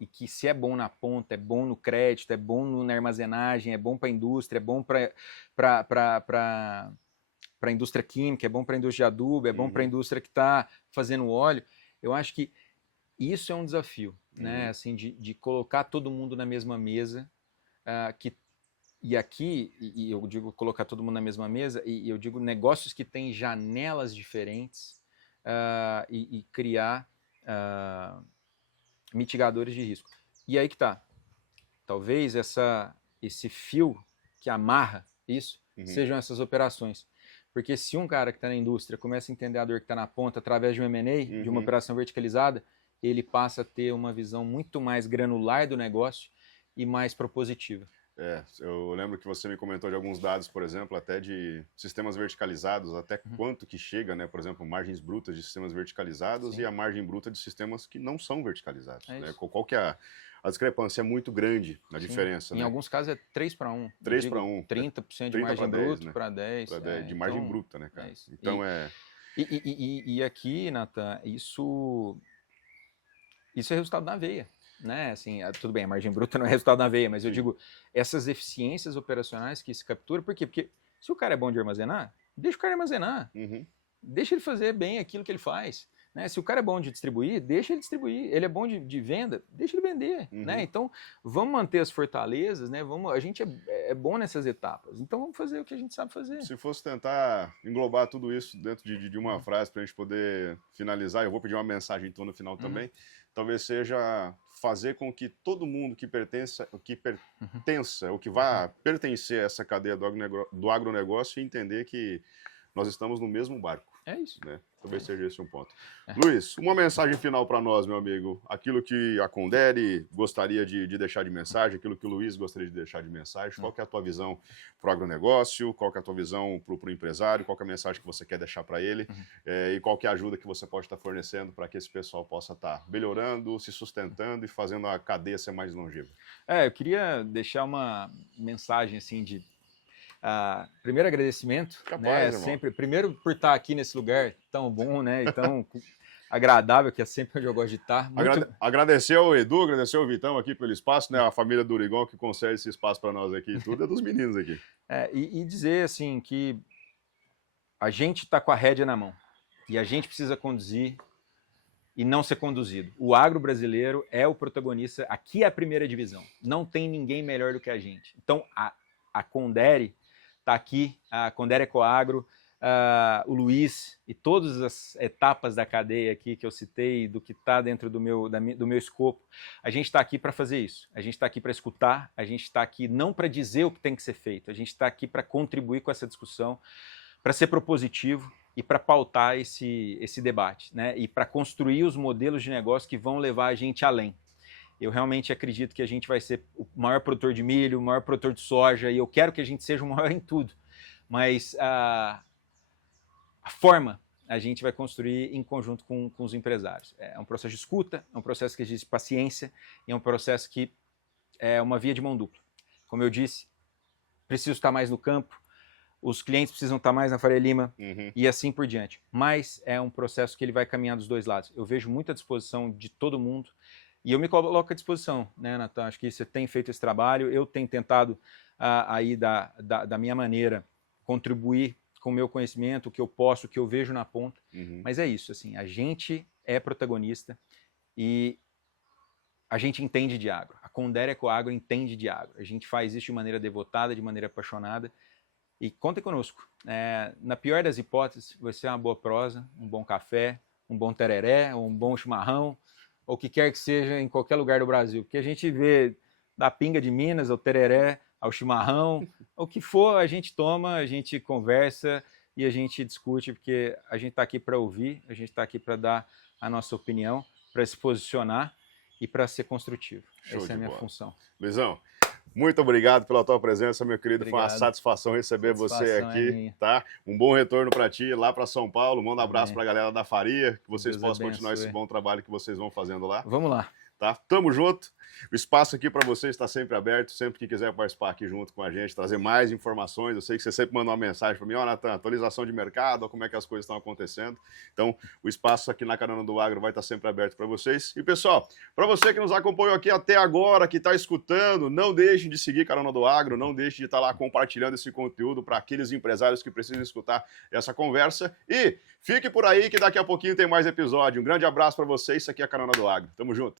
E que se é bom na ponta, é bom no crédito, é bom na armazenagem, é bom para a indústria, é bom para a indústria química, é bom para a indústria de adubo, é bom para a indústria que está fazendo óleo. Eu acho que isso é um desafio, né? Assim, de colocar todo mundo na mesma mesa, e eu digo colocar todo mundo na mesma mesa, e eu digo negócios que têm janelas diferentes, e criar mitigadores de risco. E aí que tá. Talvez esse fio que amarra isso sejam essas operações. Porque se um cara que está na indústria começa a entender a dor que está na ponta através de um M&A, de uma operação verticalizada, ele passa a ter uma visão muito mais granular do negócio e mais propositiva. Eu lembro que você me comentou de alguns dados, por exemplo, até de sistemas verticalizados, até quanto que chega, né? Por exemplo, margens brutas de sistemas verticalizados. Sim. E a margem bruta de sistemas que não são verticalizados. Né? Qual que é a discrepância? É muito grande na diferença. Em alguns casos é 3-1. 3-1. 30% de margem bruta para 10%. Né? De margem bruta, né, cara? Então E aqui, Nathan, isso é resultado da veia. Né? Assim, tudo bem, a margem bruta não é resultado na veia, mas eu digo, essas eficiências operacionais que se capturam, por quê? Porque se o cara é bom de armazenar, deixa o cara armazenar, deixa ele fazer bem aquilo que ele faz. Né? Se o cara é bom de distribuir, deixa ele distribuir. Ele é bom de venda, deixa ele vender. Né? Então, vamos manter as fortalezas, né? A gente é bom nessas etapas, então vamos fazer o que a gente sabe fazer. Se fosse tentar englobar tudo isso dentro de uma frase para a gente poder finalizar, eu vou pedir uma mensagem então no final também, talvez seja fazer com que todo mundo que pertença, ou que vá pertencer a essa cadeia do agronegócio entender que nós estamos no mesmo barco. É isso. Né? Talvez seja esse um ponto. Luiz, uma mensagem final para nós, meu amigo. Aquilo que a Conderi gostaria de deixar de mensagem, aquilo que o Luiz gostaria de deixar de mensagem, qual que é a tua visão para o agronegócio, qual que é a tua visão para o empresário, qual que é a mensagem que você quer deixar para ele, e qual que é a ajuda que você pode estar fornecendo para que esse pessoal possa estar melhorando, se sustentando e fazendo a cadeia ser mais longeva. Eu queria deixar uma mensagem assim de primeiro agradecimento, Capaz, né? Sempre, primeiro por estar aqui nesse lugar tão bom, né? E tão agradável, que é sempre onde eu gosto de estar. Agradecer ao Edu, agradecer ao Vitão aqui pelo espaço, né? A família do Urigon que concede esse espaço para nós aqui, tudo é dos meninos aqui. E dizer assim que a gente está com a rédea na mão e a gente precisa conduzir e não ser conduzido. O agro brasileiro é o protagonista, aqui é a primeira divisão, não tem ninguém melhor do que a gente. Então a Conderi está aqui, a Conderi Ecoagro, o Luiz e todas as etapas da cadeia aqui que eu citei, do que está dentro do meu escopo. A gente está aqui para fazer isso, a gente está aqui para escutar, a gente está aqui não para dizer o que tem que ser feito, a gente está aqui para contribuir com essa discussão, para ser propositivo e para pautar esse debate, né? E para construir os modelos de negócio que vão levar a gente além. Eu realmente acredito que a gente vai ser o maior produtor de milho, o maior produtor de soja, e eu quero que a gente seja o maior em tudo. Mas a forma a gente vai construir em conjunto com os empresários. É um processo de escuta, é um processo que exige paciência, e é um processo que é uma via de mão dupla. Como eu disse, preciso estar mais no campo, os clientes precisam estar mais na Faria Lima, e assim por diante. Mas é um processo que ele vai caminhar dos dois lados. Eu vejo muita disposição de todo mundo, e eu me coloco à disposição, né, Nathan? Acho que você tem feito esse trabalho, eu tenho tentado aí da minha maneira contribuir com o meu conhecimento, o que eu posso, o que eu vejo na ponta. Mas é isso, assim, a gente é protagonista e a gente entende de agro. A Conderi Ecoagro entende de agro. A gente faz isso de maneira devotada, de maneira apaixonada. E contem conosco. Na pior das hipóteses, vai ser uma boa prosa, um bom café, um bom tereré, um bom chimarrão, ou o que quer que seja em qualquer lugar do Brasil. Porque a gente vê da pinga de Minas, ao tereré ao chimarrão, o que for, a gente toma, a gente conversa e a gente discute, porque a gente está aqui para ouvir, a gente está aqui para dar a nossa opinião, para se posicionar e para ser construtivo. Show Essa é de a minha bola. função. Luizão, muito obrigado pela tua presença, meu querido. Foi uma Obrigado. satisfação receber você Satisfação é aqui, minha. tá? Um bom retorno para ti, lá para São Paulo. Manda um abraço Amém. para a galera da Faria, que vocês Deus possam continuar esse abençoe. bom trabalho que vocês vão fazendo lá, Vamos lá. tá? Tamo junto. O espaço aqui para você está sempre aberto, sempre que quiser participar aqui junto com a gente, trazer mais informações. Eu sei que você sempre manda uma mensagem para mim, ó, Natan, atualização de mercado, ó, como é que as coisas estão acontecendo. Então, o espaço aqui na Carona do Agro vai estar sempre aberto para vocês. E, pessoal, para você que nos acompanhou aqui até agora, que está escutando, não deixe de seguir Carona do Agro, não deixe de estar lá compartilhando esse conteúdo para aqueles empresários que precisam escutar essa conversa. E fique por aí que daqui a pouquinho tem mais episódio. Um grande abraço para vocês, isso aqui é a Carona do Agro. Tamo junto.